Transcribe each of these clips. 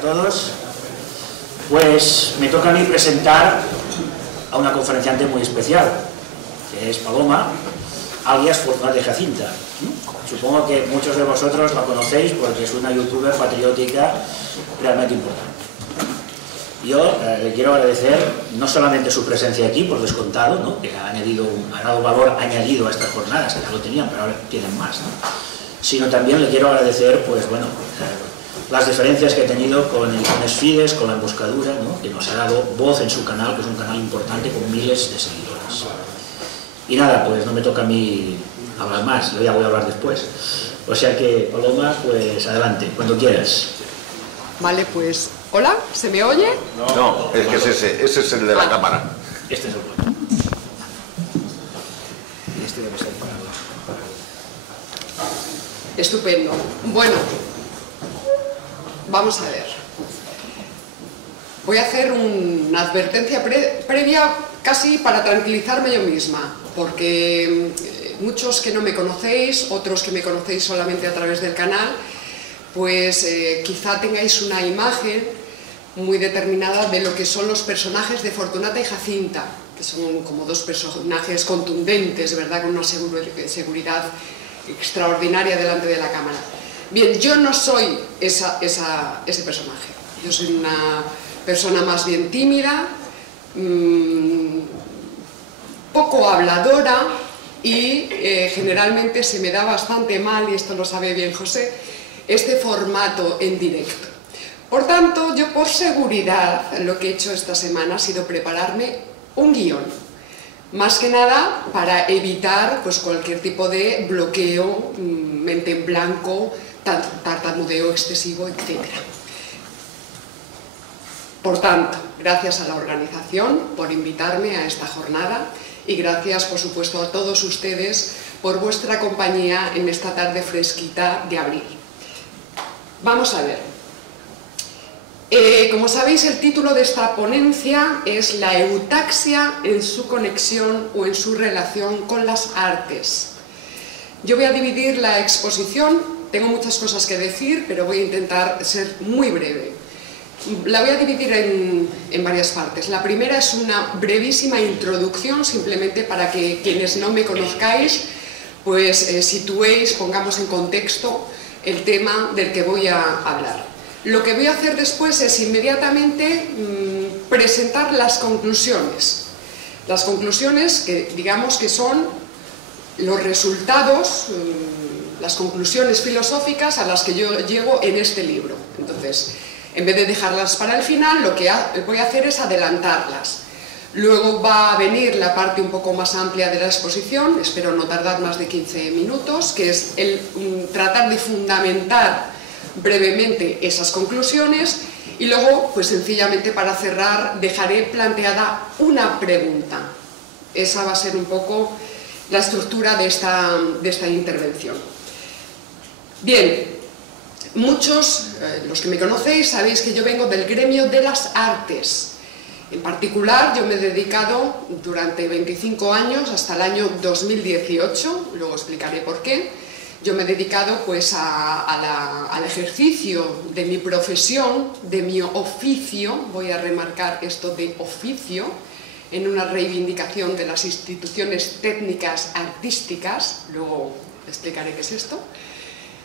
a todos. Pues me toca a mí presentar a una conferenciante muy especial, que es Paloma, alias Fortunata de Jacinta. Supongo que muchos de vosotros la conocéis porque es una youtuber patriótica realmente importante. Yo le quiero agradecer no solamente su presencia aquí, por descontado, ¿no?, que ha dado valor añadido a estas jornadas, que ya lo tenían, pero ahora tienen más, ¿no?, sino también le quiero agradecer, pues bueno, las diferencias que ha tenido con el Fides, con la emboscadura, ¿no?, que nos ha dado voz en su canal, que es un canal importante con miles de seguidores. Y nada, pues no me toca a mí hablar más, yo ya voy a hablar después. O sea que, Paloma, pues adelante, cuando quieras. Vale, pues, ¿hola? ¿Se me oye? No, es que ese es el de la cámara. Este es el bueno. Y este debe ser para... Estupendo. Bueno, vamos a ver. Voy a hacer una advertencia previa casi para tranquilizarme yo misma, porque muchos que no me conocéis, otros que me conocéis solamente a través del canal, pues quizá tengáis una imagen muy determinada de lo que son los personajes de Fortunata y Jacinta, que son como dos personajes contundentes, ¿verdad?, con una seguridad extraordinaria delante de la cámara. Bien, yo no soy ese personaje. Yo soy una persona más bien tímida, poco habladora y generalmente se me da bastante mal, y esto lo sabe bien José, este formato en directo. Por tanto, yo por seguridad lo que he hecho esta semana ha sido prepararme un guión, más que nada para evitar pues cualquier tipo de bloqueo, mente en blanco, tartamudeo excesivo, etc. Por tanto, gracias a la organización por invitarme a esta jornada y gracias, por supuesto, a todos ustedes por vuestra compañía en esta tarde fresquita de abril. Vamos a ver. Como sabéis, el título de esta ponencia es La eutaxia en su conexión o en su relación con las artes. Yo voy a dividir la exposición, tengo muchas cosas que decir, pero voy a intentar ser muy breve. La voy a dividir en varias partes. La primera es una brevísima introducción, simplemente para que quienes no me conozcáis, pues situéis, pongamos en contexto el tema del que voy a hablar. Lo que voy a hacer después es inmediatamente presentar las conclusiones. Las conclusiones que digamos que son los resultados, las conclusiones filosóficas a las que yo llego en este libro. Entonces, en vez de dejarlas para el final, lo que voy a hacer es adelantarlas. Luego va a venir la parte un poco más amplia de la exposición, espero no tardar más de 15 minutos, que es el tratar de fundamentar brevemente esas conclusiones, y luego, pues sencillamente para cerrar, dejaré planteada una pregunta. Esa va a ser un poco la estructura de esta intervención. Bien, muchos, los que me conocéis, sabéis que yo vengo del gremio de las artes. En particular, yo me he dedicado durante 25 años, hasta el año 2018, luego explicaré por qué. Yo me he dedicado pues al ejercicio de mi profesión, de mi oficio, voy a remarcar esto de oficio, en una reivindicación de las instituciones técnicas artísticas, luego explicaré qué es esto.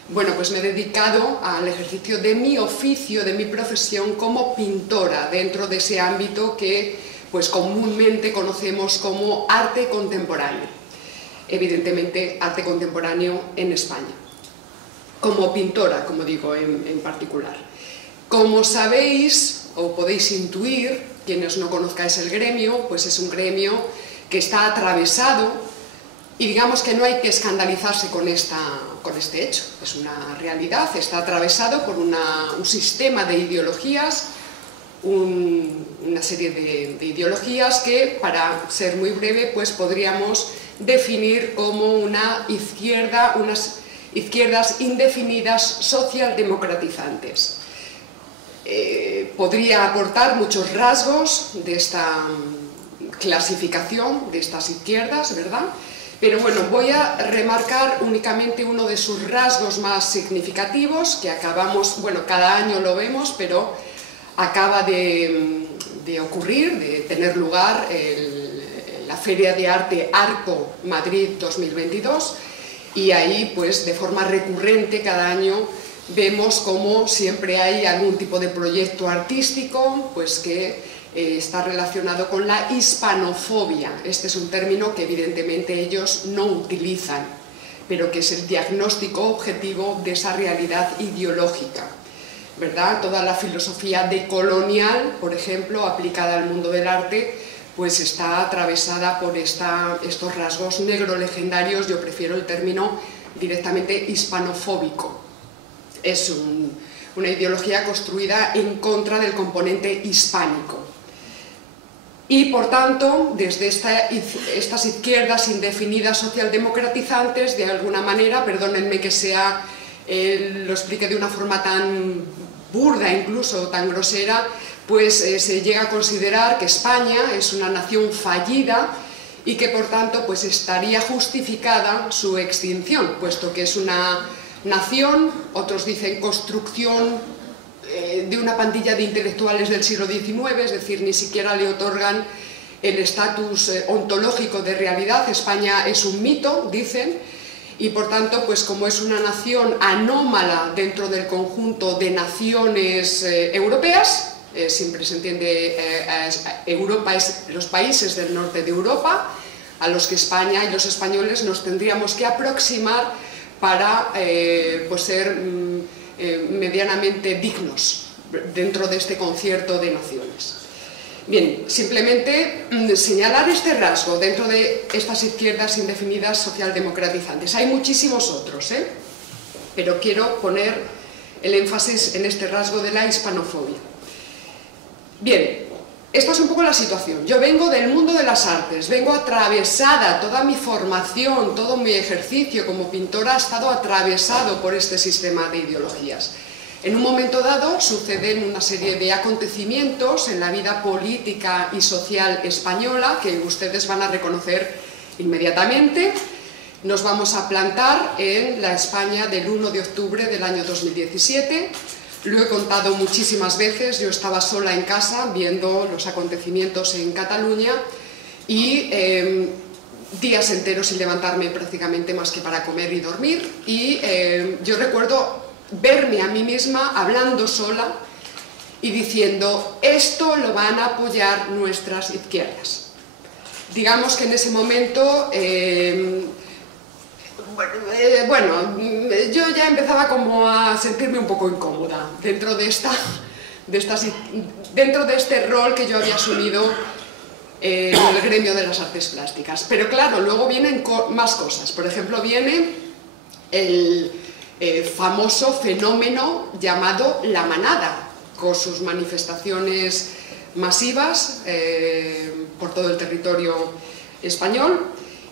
Bueno, pues me he dedicado al ejercicio de mi oficio, de mi profesión como pintora, dentro de ese ámbito que pues comúnmente conocemos como arte contemporáneo. Evidentemente, arte contemporáneo en España, como pintora, como digo, en particular. Como sabéis, o podéis intuir, quienes no conozcáis el gremio, pues es un gremio que está atravesado, y digamos que no hay que escandalizarse con este hecho, es una realidad, está atravesado por un sistema de ideologías, una serie de ideologías que, para ser muy breve, pues podríamos definir como unas izquierdas indefinidas socialdemocratizantes. Podría aportar muchos rasgos de esta clasificación de estas izquierdas, ¿verdad? Pero bueno, voy a remarcar únicamente uno de sus rasgos más significativos, que acabamos, bueno, cada año lo vemos, pero acaba de ocurrir, de tener lugar la Feria de Arte Arco Madrid 2022, y ahí, pues, de forma recurrente cada año vemos como siempre hay algún tipo de proyecto artístico, pues que está relacionado con la hispanofobia. Este es un término que evidentemente ellos no utilizan, pero que es el diagnóstico objetivo de esa realidad ideológica, ¿verdad? Toda la filosofía decolonial, por ejemplo, aplicada al mundo del arte, pues está atravesada por estos rasgos negro-legendarios. Yo prefiero el término directamente hispanofóbico. Es una ideología construida en contra del componente hispánico. Y, por tanto, desde estas izquierdas indefinidas socialdemocratizantes, de alguna manera, perdónenme que lo explique de una forma tan burda, incluso tan grosera, pues se llega a considerar que España es una nación fallida y que, por tanto, pues estaría justificada su extinción, puesto que es una nación, otros dicen construcción de una pandilla de intelectuales del siglo XIX, es decir, ni siquiera le otorgan el estatus ontológico de realidad. España es un mito, dicen, y por tanto, pues como es una nación anómala dentro del conjunto de naciones europeas, siempre se entiende Europa es los países del norte de Europa, a los que España y los españoles nos tendríamos que aproximar para pues ser medianamente dignos dentro de este concierto de naciones. Bien, simplemente señalar este rasgo dentro de estas izquierdas indefinidas socialdemocratizantes. Hay muchísimos otros, pero quiero poner el énfasis en este rasgo de la hispanofobia. Bien, esta es un poco la situación. Yo vengo del mundo de las artes, vengo atravesada, toda mi formación, todo mi ejercicio como pintora ha estado atravesado por este sistema de ideologías. En un momento dado suceden una serie de acontecimientos en la vida política y social española que ustedes van a reconocer inmediatamente. Nos vamos a plantar en la España del 1 de octubre del año 2017. Lo he contado muchísimas veces, yo estaba sola en casa viendo los acontecimientos en Cataluña y días enteros sin levantarme prácticamente más que para comer y dormir, y yo recuerdo verme a mí misma hablando sola y diciendo: esto lo van a apoyar nuestras izquierdas. Digamos que en ese momento bueno, yo ya empezaba como a sentirme un poco incómoda dentro de este rol que yo había asumido en el gremio de las artes plásticas. Pero claro, luego vienen más cosas. Por ejemplo, viene el famoso fenómeno llamado la manada, con sus manifestaciones masivas por todo el territorio español.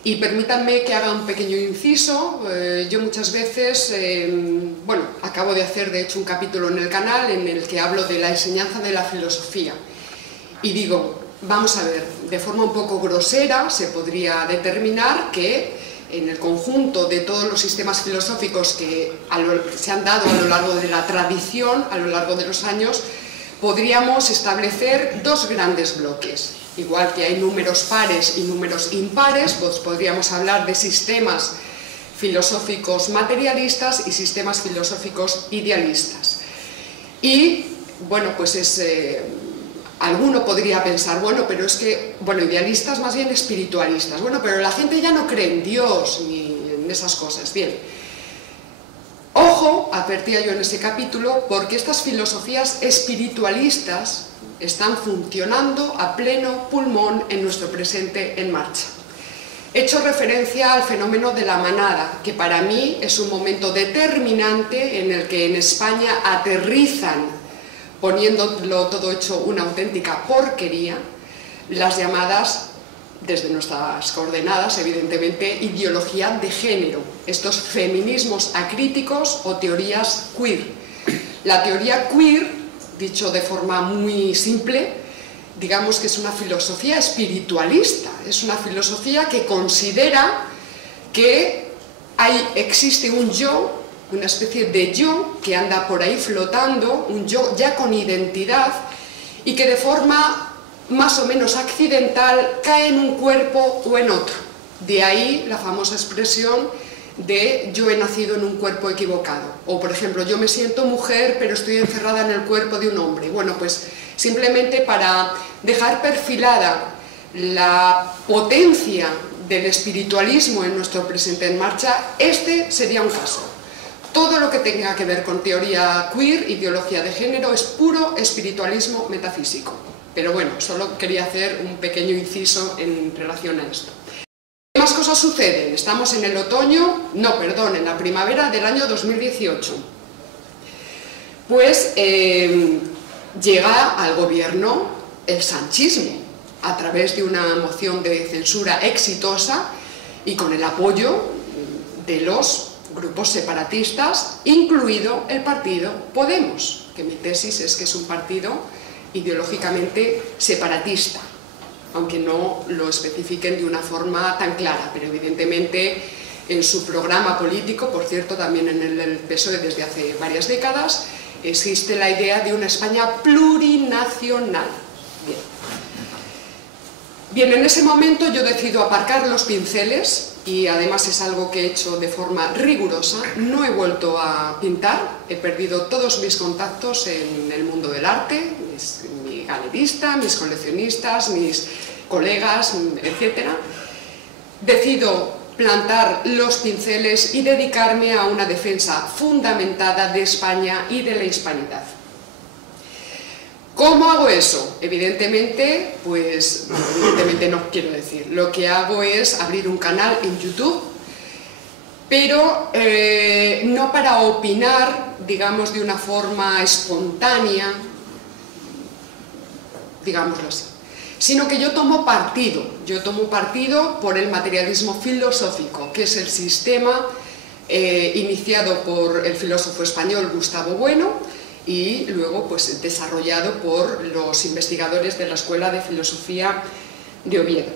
Y permítanme que haga un pequeño inciso. Yo muchas veces, bueno, acabo de hacer de hecho un capítulo en el canal en el que hablo de la enseñanza de la filosofía. Y digo, vamos a ver, de forma un poco grosera se podría determinar que en el conjunto de todos los sistemas filosóficos que se han dado a lo largo de la tradición, a lo largo de los años, podríamos establecer dos grandes bloques. Igual que hay números pares y números impares, pues podríamos hablar de sistemas filosóficos materialistas y sistemas filosóficos idealistas. Y, bueno, pues alguno podría pensar, bueno, pero es que, bueno, idealistas más bien espiritualistas, bueno, pero la gente ya no cree en Dios ni en esas cosas. Bien, ojo, advertía yo en ese capítulo, porque estas filosofías espiritualistas están funcionando a pleno pulmón en nuestro presente en marcha. He hecho referencia al fenómeno de la manada, que para mí es un momento determinante en el que en España aterrizan, poniéndolo todo hecho una auténtica porquería, las llamadas, desde nuestras coordenadas, evidentemente, ideología de género, estos feminismos acríticos o teorías queer. La teoría queer, dicho de forma muy simple, digamos que es una filosofía espiritualista, es una filosofía que considera que existe un yo, una especie de yo que anda por ahí flotando, un yo ya con identidad y que de forma más o menos accidental cae en un cuerpo o en otro. De ahí la famosa expresión de yo he nacido en un cuerpo equivocado. O por ejemplo, yo me siento mujer pero estoy encerrada en el cuerpo de un hombre. Bueno, pues simplemente para dejar perfilada la potencia del espiritualismo en nuestro presente en marcha, este sería un caso. Todo lo que tenga que ver con teoría queer, ideología de género, es puro espiritualismo metafísico. Pero bueno, solo quería hacer un pequeño inciso en relación a esto. ¿Qué más cosas suceden? Estamos en el otoño, no, perdón, en la primavera del año 2018. Pues llega al gobierno el sanchismo, a través de una moción de censura exitosa y con el apoyo de los grupos separatistas, incluido el partido Podemos, que mi tesis es que es un partido ideológicamente separatista, aunque no lo especifiquen de una forma tan clara, pero evidentemente en su programa político, por cierto también en el PSOE desde hace varias décadas, existe la idea de una España plurinacional. Bien, en ese momento yo decido aparcar los pinceles y además es algo que he hecho de forma rigurosa. No he vuelto a pintar, he perdido todos mis contactos en el mundo del arte, mi galerista, mis coleccionistas, mis colegas, etc. Decido plantar los pinceles y dedicarme a una defensa fundamentada de España y de la hispanidad. ¿Cómo hago eso? Evidentemente, pues, evidentemente no quiero decir. Lo que hago es abrir un canal en YouTube, pero no para opinar, digamos, de una forma espontánea, digámoslo así, sino que yo tomo partido por el materialismo filosófico, que es el sistema iniciado por el filósofo español Gustavo Bueno, y luego pues desarrollado por los investigadores de la Escuela de Filosofía de Oviedo.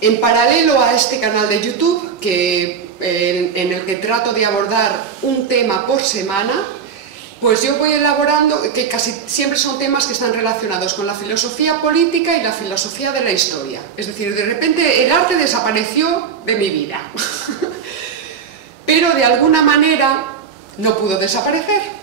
En paralelo a este canal de YouTube, en el que trato de abordar un tema por semana, pues yo voy elaborando, que casi siempre son temas que están relacionados con la filosofía política y la filosofía de la historia. Es decir, de repente el arte desapareció de mi vida, pero de alguna manera no pudo desaparecer.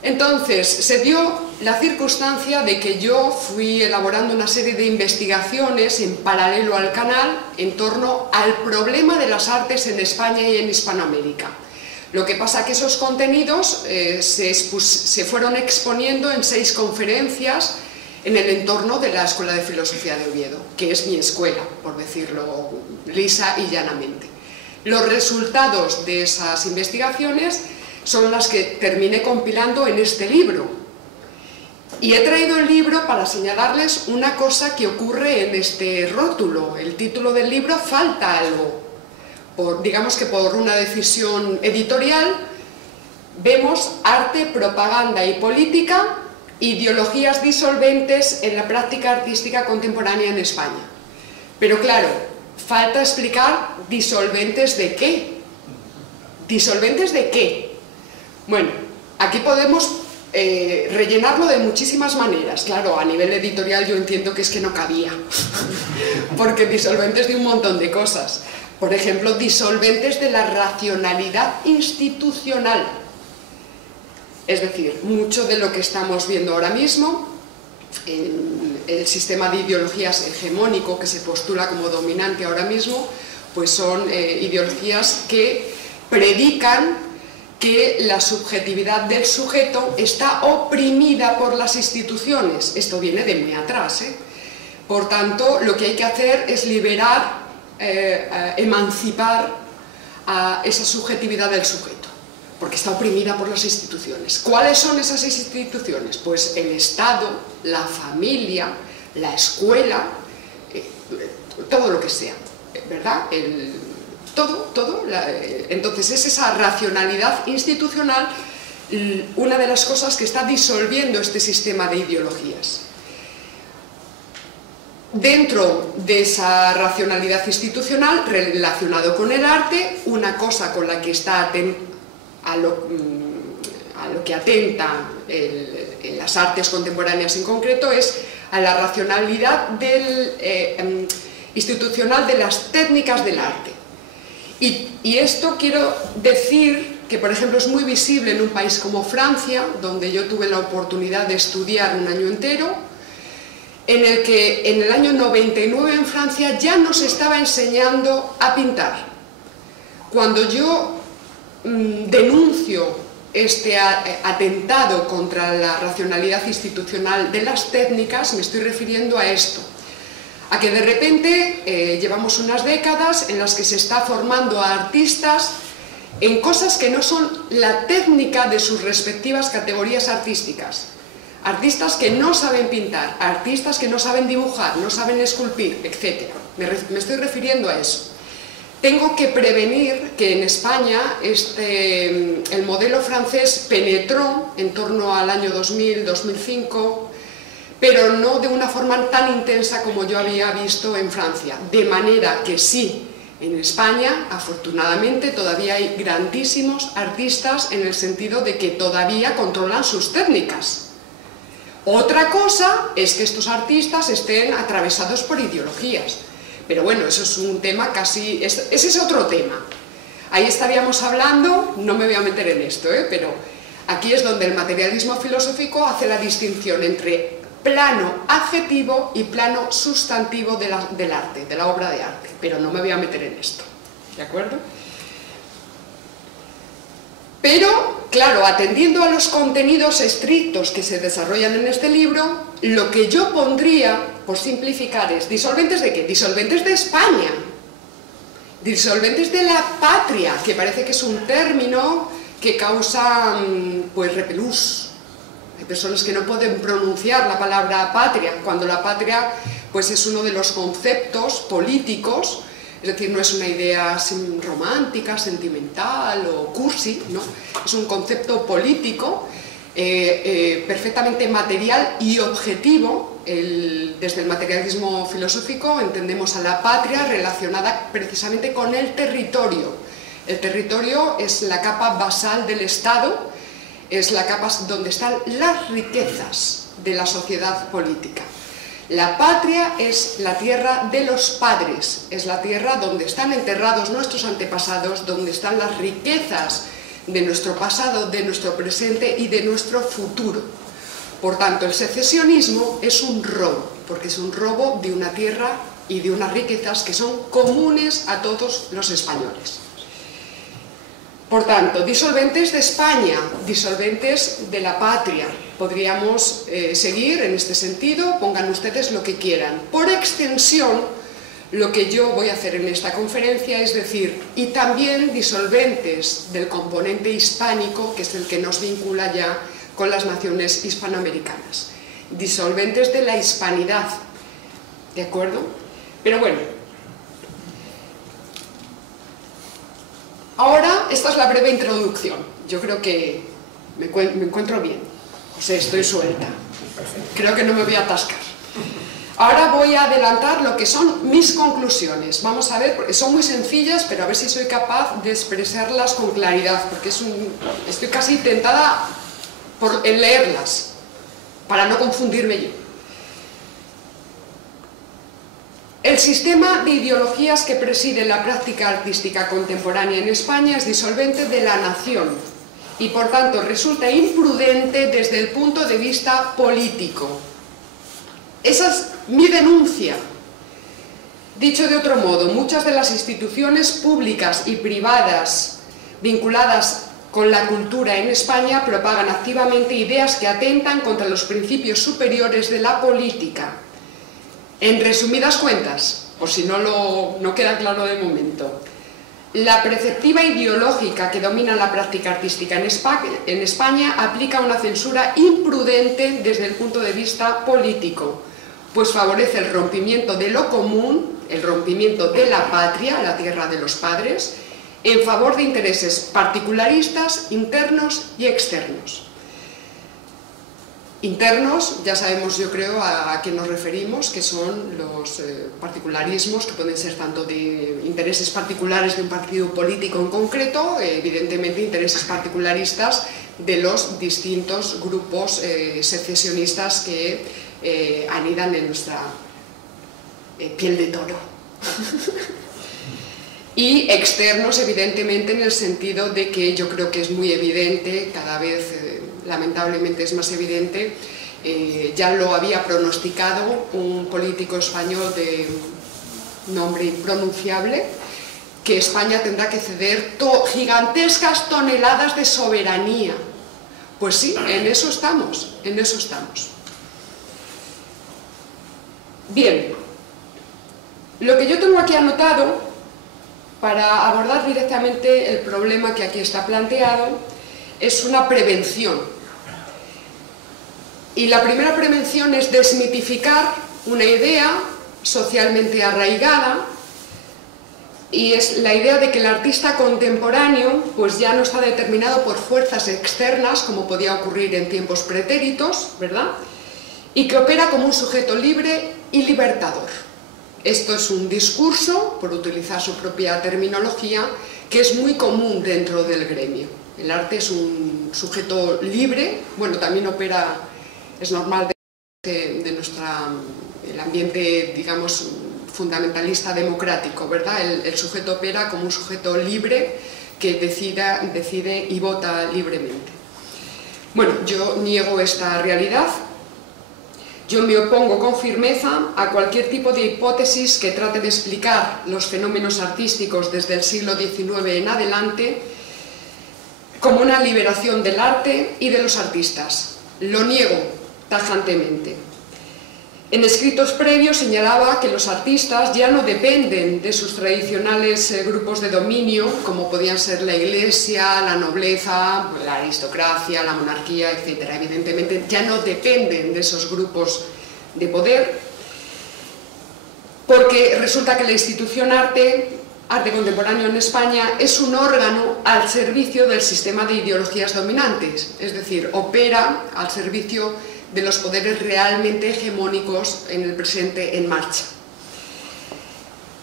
Entonces, se dio la circunstancia de que yo fui elaborando una serie de investigaciones en paralelo al canal en torno al problema de las artes en España y en Hispanoamérica. Lo que pasa es que esos contenidos se fueron exponiendo en 6 conferencias en el entorno de la Escuela de Filosofía de Oviedo, que es mi escuela, por decirlo lisa y llanamente. Los resultados de esas investigaciones son las que terminé compilando en este libro. Y he traído el libro para señalarles una cosa que ocurre en este rótulo. El título del libro falta algo. Digamos que por una decisión editorial vemos arte, propaganda y política, ideologías disolventes en la práctica artística contemporánea en España. Pero claro, falta explicar disolventes de qué. ¿Disolventes de qué? Bueno, aquí podemos rellenarlo de muchísimas maneras. Claro, a nivel editorial yo entiendo que es que no cabía, porque disolventes de un montón de cosas. Por ejemplo, disolventes de la racionalidad institucional. Es decir, mucho de lo que estamos viendo ahora mismo, en el sistema de ideologías hegemónico que se postula como dominante ahora mismo, pues son ideologías que predican que la subjetividad del sujeto está oprimida por las instituciones. Esto viene de muy atrás, ¿eh? Por tanto, lo que hay que hacer es liberar, emancipar a esa subjetividad del sujeto, porque está oprimida por las instituciones. ¿Cuáles son esas instituciones? Pues el Estado, la familia, la escuela, todo lo que sea, ¿verdad? Entonces es esa racionalidad institucional una de las cosas que está disolviendo este sistema de ideologías. Dentro de esa racionalidad institucional, relacionado con el arte, una cosa con la que está a lo que atenta en las artes contemporáneas en concreto es a la racionalidad institucional de las técnicas del arte. Y esto quiero decir que, por ejemplo, es muy visible en un país como Francia, donde yo tuve la oportunidad de estudiar un año entero, en el que en el año 99 en Francia ya nos estaba enseñando a pintar. Cuando yo denuncio este atentado contra la racionalidad institucional de las técnicas, me estoy refiriendo a esto, a que de repente llevamos unas décadas en las que se está formando a artistas en cosas que no son la técnica de sus respectivas categorías artísticas. Artistas que no saben pintar, artistas que no saben dibujar, no saben esculpir, etc. Me estoy refiriendo a eso. Tengo que prevenir que en España el modelo francés penetró en torno al año 2000-2005, pero no de una forma tan intensa como yo había visto en Francia. De manera que sí, en España, afortunadamente, todavía hay grandísimos artistas en el sentido de que todavía controlan sus técnicas. Otra cosa es que estos artistas estén atravesados por ideologías, pero bueno, eso es un tema casi... ese es otro tema. Ahí estaríamos hablando, no me voy a meter en esto, pero aquí es donde el materialismo filosófico hace la distinción entre plano adjetivo y plano sustantivo del arte, de la obra de arte, pero no me voy a meter en esto, ¿de acuerdo? Pero, claro, atendiendo a los contenidos estrictos que se desarrollan en este libro, lo que yo pondría, por simplificar, es ¿disolventes de qué? Disolventes de España, disolventes de la patria, que parece que es un término que causa, pues, repelús. Hay personas que no pueden pronunciar la palabra patria, cuando la patria, pues, es uno de los conceptos políticos. Es decir, no es una idea romántica, sentimental o cursi, ¿no? Es un concepto político perfectamente material y objetivo. Desde el materialismo filosófico entendemos a la patria relacionada precisamente con el territorio. El territorio es la capa basal del Estado, es la capa donde están las riquezas de la sociedad política. La patria es la tierra de los padres, es la tierra donde están enterrados nuestros antepasados, donde están las riquezas de nuestro pasado, de nuestro presente y de nuestro futuro. Por tanto, el secesionismo es un robo, porque es un robo de una tierra y de unas riquezas que son comunes a todos los españoles. Por tanto, disolventes de España, disolventes de la patria. Podríamos seguir en este sentido, pongan ustedes lo que quieran. Por extensión, lo que yo voy a hacer en esta conferencia es decir, y también disolventes del componente hispánico, que es el que nos vincula ya con las naciones hispanoamericanas. Disolventes de la hispanidad, ¿de acuerdo? Pero bueno, ahora esta es la breve introducción. Yo creo que me encuentro bien, o sea, estoy suelta. Creo que no me voy a atascar. Ahora voy a adelantar lo que son mis conclusiones. Vamos a ver, porque son muy sencillas, pero a ver si soy capaz de expresarlas con claridad, porque estoy casi tentada en leerlas, para no confundirme yo. El sistema de ideologías que preside la práctica artística contemporánea en España es disolvente de la nación y, por tanto, resulta imprudente desde el punto de vista político. Esa es mi denuncia. Dicho de otro modo, muchas de las instituciones públicas y privadas vinculadas con la cultura en España propagan activamente ideas que atentan contra los principios superiores de la política. En resumidas cuentas, por si no queda claro de momento, la perspectiva ideológica que domina la práctica artística en España aplica una censura imprudente desde el punto de vista político, pues favorece el rompimiento de lo común, el rompimiento de la patria, la tierra de los padres, en favor de intereses particularistas, internos y externos. Internos, ya sabemos, yo creo, a qué nos referimos, que son los particularismos, que pueden ser tanto de intereses particulares de un partido político en concreto, evidentemente intereses particularistas de los distintos grupos secesionistas que anidan en nuestra piel de toro. Y externos, evidentemente, en el sentido de que yo creo que es muy evidente, cada vez lamentablemente es más evidente, ya lo había pronosticado un político español de nombre impronunciable, que España tendrá que ceder gigantescas toneladas de soberanía. Pues sí, en eso estamos, en eso estamos. Bien, lo que yo tengo aquí anotado para abordar directamente el problema que aquí está planteado es una prevención. Y la primera prevención es desmitificar una idea socialmente arraigada, y es la idea de que el artista contemporáneo pues ya no está determinado por fuerzas externas, como podía ocurrir en tiempos pretéritos, ¿verdad? Y que opera como un sujeto libre y libertador. Esto es un discurso, por utilizar su propia terminología, que es muy común dentro del gremio. El arte es un sujeto libre, bueno, también opera, es normal de el ambiente, digamos, fundamentalista democrático, ¿verdad? El sujeto opera como un sujeto libre que decide y vota libremente. Bueno, yo niego esta realidad. Yo me opongo con firmeza a cualquier tipo de hipótesis que trate de explicar los fenómenos artísticos desde el siglo XIX en adelante como una liberación del arte y de los artistas. Lo niego tajantemente. En escritos previos señalaba que los artistas ya no dependen de sus tradicionales grupos de dominio, como podían ser la iglesia, la nobleza, la aristocracia, la monarquía, etc. Evidentemente ya no dependen de esos grupos de poder, porque resulta que la institución arte contemporáneo en España es un órgano al servicio del sistema de ideologías dominantes, es decir, opera al servicio de los poderes realmente hegemónicos en el presente en marcha.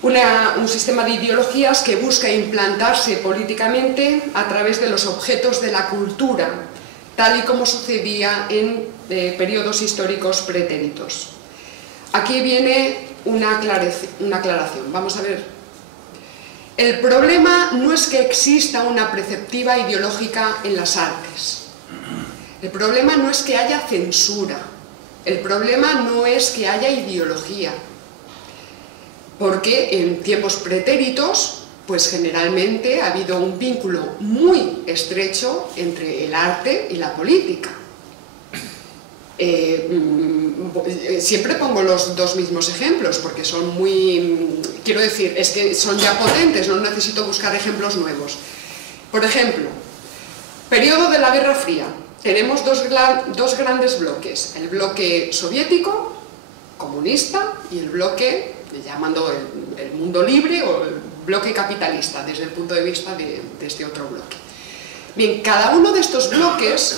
Un sistema de ideologías que busca implantarse políticamente a través de los objetos de la cultura, tal y como sucedía en periodos históricos pretéritos. Aquí viene una aclaración. Vamos a ver. El problema no es que exista una perspectiva ideológica en las artes. El problema no es que haya censura, el problema no es que haya ideología, porque en tiempos pretéritos, pues generalmente ha habido un vínculo muy estrecho entre el arte y la política. Siempre pongo los dos mismos ejemplos, porque son muy, quiero decir, es que son ya potentes, no necesito buscar ejemplos nuevos. Por ejemplo, periodo de la Guerra Fría. Tenemos dos grandes bloques, el bloque soviético, comunista, y el bloque, llamando el mundo libre, o el bloque capitalista, desde el punto de vista de este otro bloque. Bien, cada uno de estos bloques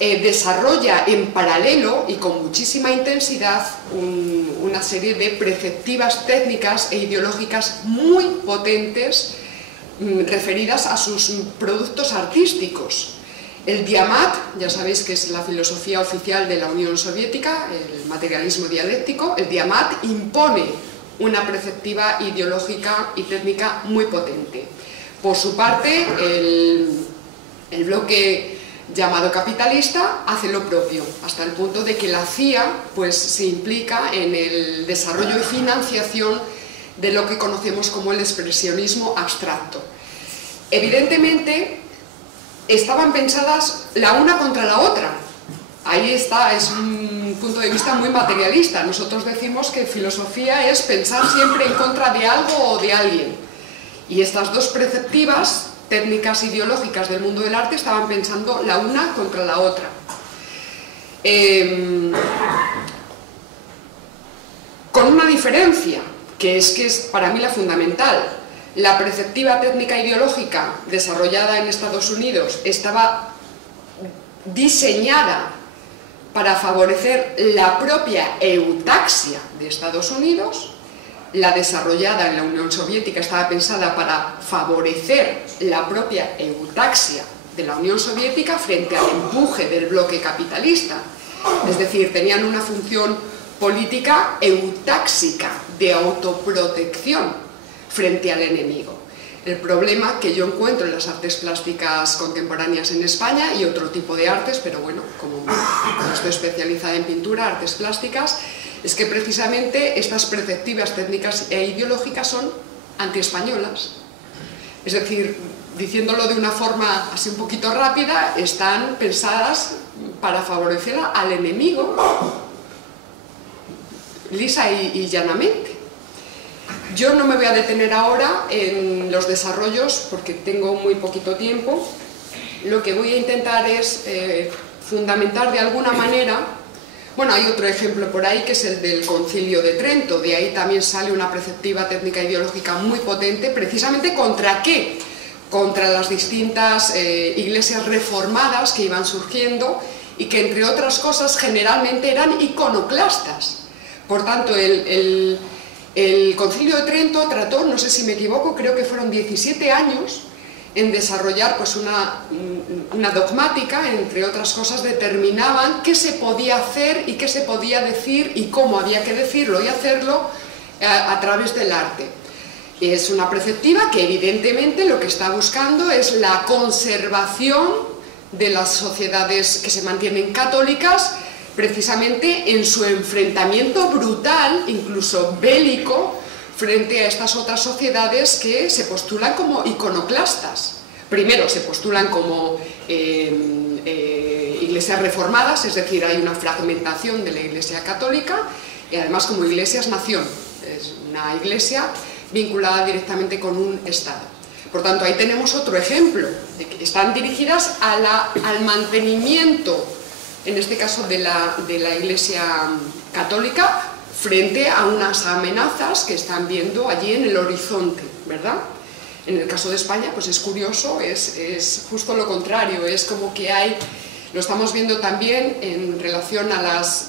desarrolla en paralelo y con muchísima intensidad una serie de perspectivas técnicas e ideológicas muy potentes referidas a sus productos artísticos. El Diamat, ya sabéis que es la filosofía oficial de la Unión Soviética, el materialismo dialéctico. El Diamat impone una perspectiva ideológica y técnica muy potente. Por su parte, el bloque llamado capitalista hace lo propio, hasta el punto de que la CIA pues, se implica en el desarrollo y financiación de lo que conocemos como el expresionismo abstracto. Evidentemente, estaban pensadas la una contra la otra. Ahí está, es un punto de vista muy materialista. Nosotros decimos que filosofía es pensar siempre en contra de algo o de alguien. Y estas dos perspectivas técnicas ideológicas del mundo del arte estaban pensando la una contra la otra. Con una diferencia, que es para mí la fundamental. La perspectiva técnica ideológica desarrollada en Estados Unidos estaba diseñada para favorecer la propia eutaxia de Estados Unidos. La desarrollada en la Unión Soviética estaba pensada para favorecer la propia eutaxia de la Unión Soviética frente al empuje del bloque capitalista. Es decir, tenían una función política eutáxica, de autoprotección frente al enemigo. El problema que yo encuentro en las artes plásticas contemporáneas en España y otro tipo de artes, pero bueno, como estoy especializada en pintura, artes plásticas, es que precisamente estas perspectivas técnicas e ideológicas son antiespañolas. Es decir, diciéndolo de una forma así un poquito rápida, están pensadas para favorecer al enemigo, lisa y llanamente. Yo no me voy a detener ahora en los desarrollos porque tengo muy poquito tiempo. Lo que voy a intentar es fundamentar de alguna manera. Bueno, hay otro ejemplo por ahí que es el del Concilio de Trento. De ahí también sale una perspectiva técnica ideológica muy potente. ¿Precisamente contra qué? Contra las distintas iglesias reformadas que iban surgiendo y que, entre otras cosas, generalmente eran iconoclastas. Por tanto, el Concilio de Trento trató, no sé si me equivoco, creo que fueron 17 años en desarrollar pues una dogmática, entre otras cosas determinaban qué se podía hacer y qué se podía decir y cómo había que decirlo y hacerlo a través del arte. Es una perspectiva que evidentemente lo que está buscando es la conservación de las sociedades que se mantienen católicas, precisamente en su enfrentamiento brutal, incluso bélico, frente a estas otras sociedades que se postulan como iconoclastas. Primero se postulan como iglesias reformadas, es decir, hay una fragmentación de la Iglesia católica, y además como iglesias-nación, es una iglesia vinculada directamente con un Estado. Por tanto, ahí tenemos otro ejemplo, de que están dirigidas al mantenimiento, en este caso de la Iglesia católica, frente a unas amenazas que están viendo allí en el horizonte, ¿verdad? En el caso de España, pues es curioso, es justo lo contrario, es como que hay, lo estamos viendo también en relación a las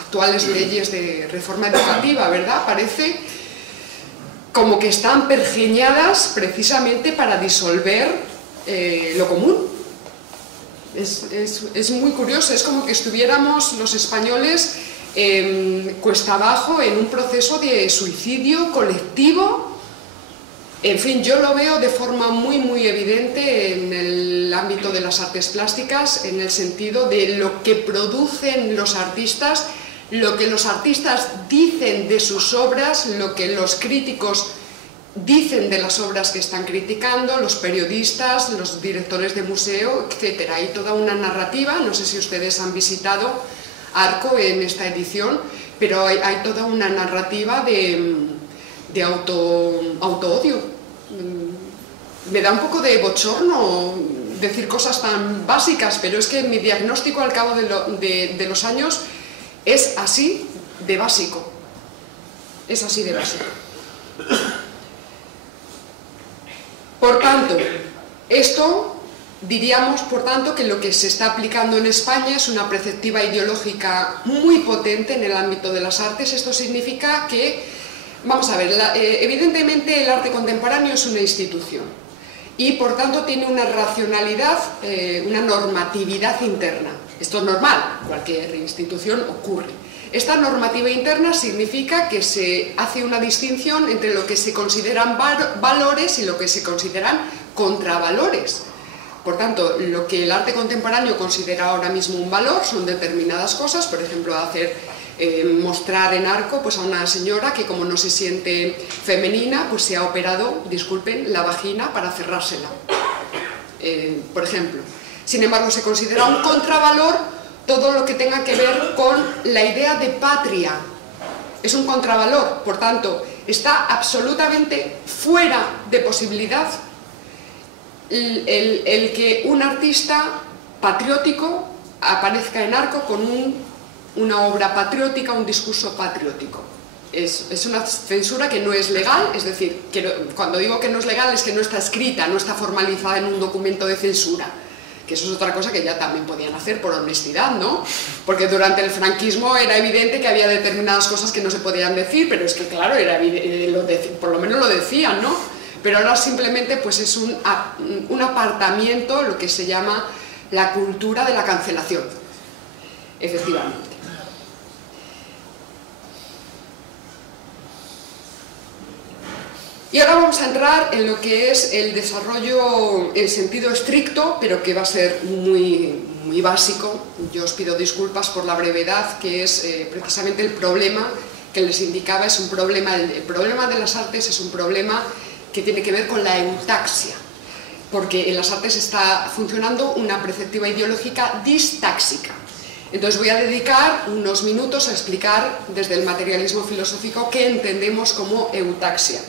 actuales leyes de reforma educativa, ¿verdad? Parece como que están pergeñadas precisamente para disolver lo común. Es muy curioso, es como que estuviéramos los españoles cuesta abajo en un proceso de suicidio colectivo. En fin, yo lo veo de forma muy evidente en el ámbito de las artes plásticas, en el sentido de lo que producen los artistas, lo que los artistas dicen de sus obras, lo que los críticos dicen de las obras que están criticando, los periodistas, los directores de museo, etc. Hay toda una narrativa, no sé si ustedes han visitado Arco en esta edición, pero hay toda una narrativa de auto-odio. Me da un poco de bochorno decir cosas tan básicas, pero es que mi diagnóstico al cabo de los años es así de básico. Es así de básico. Por tanto, esto diríamos, por tanto, que lo que se está aplicando en España es una perspectiva ideológica muy potente en el ámbito de las artes. Esto significa que, vamos a ver, evidentemente el arte contemporáneo es una institución y por tanto tiene una racionalidad, una normatividad interna. Esto es normal, cualquier institución ocurre. Esta normativa interna significa que se hace una distinción entre lo que se consideran valores y lo que se consideran contravalores. Por tanto, lo que el arte contemporáneo considera ahora mismo un valor son determinadas cosas, por ejemplo, mostrar en Arco pues, a una señora que, como no se siente femenina, pues se ha operado, disculpen, la vagina para cerrársela, por ejemplo. Sin embargo, se considera un contravalor todo lo que tenga que ver con la idea de patria. Es un contravalor, por tanto, está absolutamente fuera de posibilidad el que un artista patriótico aparezca en Arco con una obra patriótica, un discurso patriótico. Es una censura que no es legal, es decir, cuando digo que no es legal es que no está escrita, no está formalizada en un documento de censura, que eso es otra cosa que ya también podían hacer por honestidad, ¿no? Porque durante el franquismo era evidente que había determinadas cosas que no se podían decir, pero es que claro, por lo menos lo decían, ¿no? Pero ahora simplemente pues es un apartamiento, lo que se llama la cultura de la cancelación, efectivamente. Y ahora vamos a entrar en lo que es el desarrollo en sentido estricto, pero que va a ser muy básico. Yo os pido disculpas por la brevedad, que es precisamente el problema que les indicaba. Es un problema, el problema de las artes es un problema que tiene que ver con la eutaxia, porque en las artes está funcionando una perspectiva ideológica distáxica. Entonces voy a dedicar unos minutos a explicar desde el materialismo filosófico qué entendemos como eutaxia.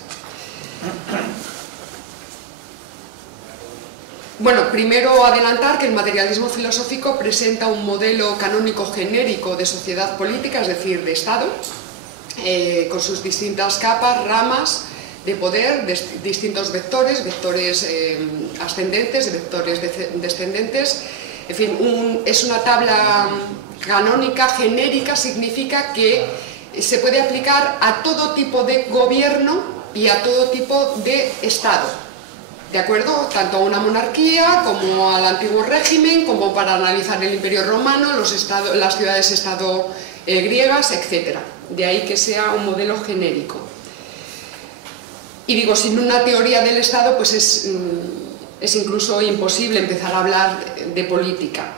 Bueno, primero adelantar que el materialismo filosófico presenta un modelo canónico genérico de sociedad política, es decir, de Estado, con sus distintas capas, ramas de poder, distintos vectores ascendentes, vectores descendentes, en fin, es una tabla canónica genérica, significa que se puede aplicar a todo tipo de gobierno y a todo tipo de Estado, ¿de acuerdo? Tanto a una monarquía como al antiguo régimen, como para analizar el Imperio Romano, las ciudades-estado griegas, etc. De ahí que sea un modelo genérico. Y digo, sin una teoría del Estado, pues es incluso imposible empezar a hablar de política.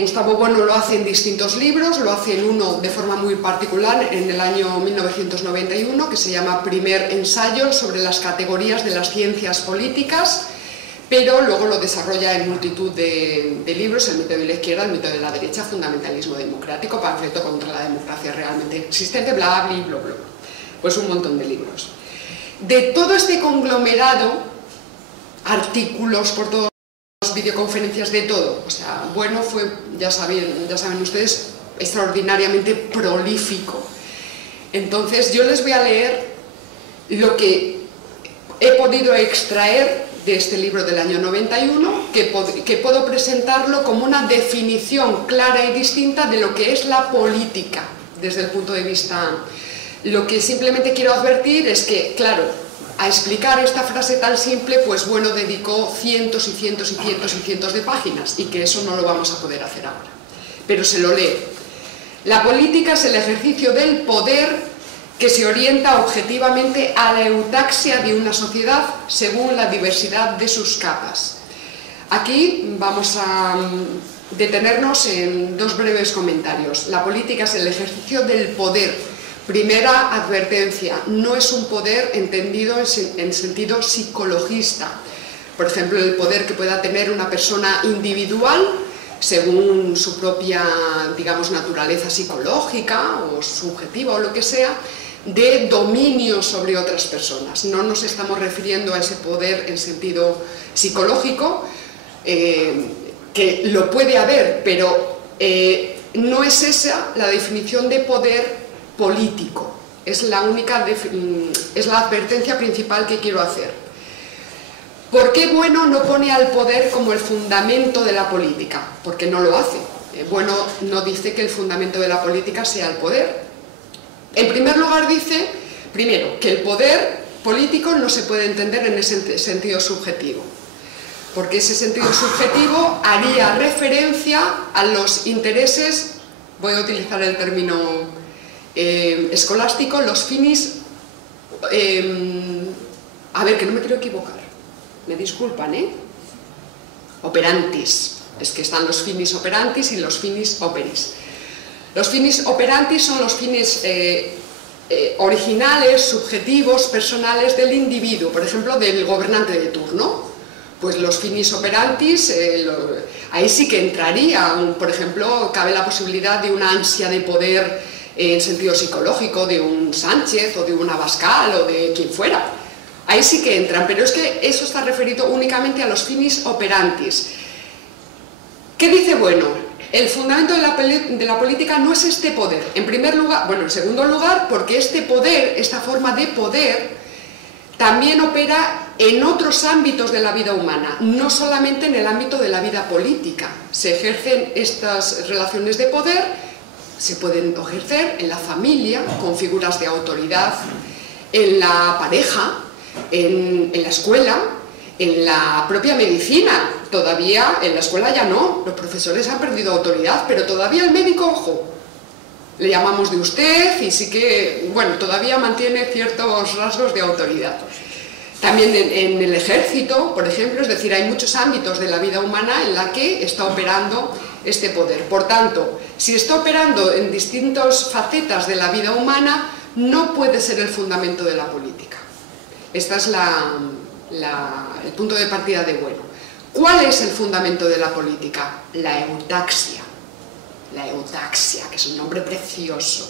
Gustavo Bueno lo hace en distintos libros, lo hace en uno de forma muy particular en el año 1991, que se llama Primer ensayo sobre las categorías de las ciencias políticas, pero luego lo desarrolla en multitud de libros, el mito de la izquierda, el mito de la derecha, fundamentalismo democrático, panfleto contra la democracia realmente existente, bla, bla, bla, bla. Pues un montón de libros. De todo este conglomerado, artículos por todos, videoconferencias, de todo, o sea, Bueno fue, ya saben ustedes, extraordinariamente prolífico. Entonces yo les voy a leer lo que he podido extraer de este libro del año 91, que puedo presentarlo como una definición clara y distinta de lo que es la política desde el punto de vista. Lo que simplemente quiero advertir es que, claro, a explicar esta frase tan simple, pues Bueno dedicó cientos y cientos y cientos y cientos de páginas, y que eso no lo vamos a poder hacer ahora. Pero se lo leo. La política es el ejercicio del poder que se orienta objetivamente a la eutaxia de una sociedad según la diversidad de sus capas. Aquí vamos a detenernos en dos breves comentarios. La política es el ejercicio del poder. Primera advertencia, no es un poder entendido en sentido psicologista. Por ejemplo, el poder que pueda tener una persona individual según su propia, digamos, naturaleza psicológica o subjetiva o lo que sea, de dominio sobre otras personas. No nos estamos refiriendo a ese poder en sentido psicológico, que lo puede haber, pero no es esa la definición de poder político. Es la advertencia principal que quiero hacer. ¿Por qué Bueno no pone al poder como el fundamento de la política? Porque no lo hace. Bueno no dice que el fundamento de la política sea el poder. En primer lugar dice, primero, que el poder político no se puede entender en ese sentido subjetivo, porque ese sentido subjetivo haría referencia a los intereses, voy a utilizar el término escolástico, los finis, a ver, que no me quiero equivocar, me disculpan, operantis, es que están los finis operantis y los finis operis. Los finis operantis son los fines originales, subjetivos, personales del individuo, por ejemplo, del gobernante de turno. Pues los finis operantis, ahí sí que entraría, por ejemplo, cabe la posibilidad de una ansia de poder en sentido psicológico, de un Sánchez o de un Abascal o de quien fuera. Ahí sí que entran, pero es que eso está referido únicamente a los finis operantis. ¿Qué dice Bueno? El fundamento de la política no es este poder. En primer lugar, bueno, en segundo lugar, porque este poder, esta forma de poder, también opera en otros ámbitos de la vida humana, no solamente en el ámbito de la vida política. Se ejercen estas relaciones de poder, se pueden ejercer en la familia, con figuras de autoridad, en la pareja, en la escuela, en la propia medicina. Todavía en la escuela ya no, los profesores han perdido autoridad, pero todavía el médico, ojo, le llamamos de usted y sí que, bueno, todavía mantiene ciertos rasgos de autoridad. También en el ejército, por ejemplo, es decir, hay muchos ámbitos de la vida humana en la que está operando este poder. Por tanto, si está operando en distintas facetas de la vida humana, no puede ser el fundamento de la política. Este es el punto de partida de bueno. ¿Cuál es el fundamento de la política? La eutaxia. La eutaxia, que es un nombre precioso.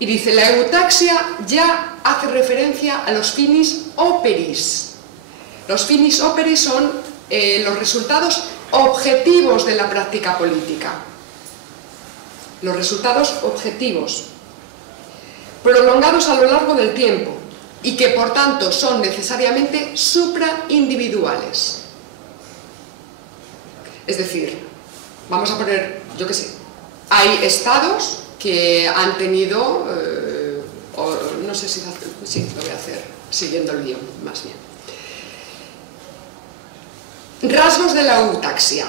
Y dice, la eutaxia ya hace referencia a los finis operis. Los finis operis son los resultados objetivos de la práctica política. Los resultados objetivos, prolongados a lo largo del tiempo y que por tanto son necesariamente supraindividuales. Es decir, vamos a poner, yo qué sé, hay estados que han tenido, no sé si, sí, lo voy a hacer siguiendo el guión, más bien. Rasgos de la eutaxia.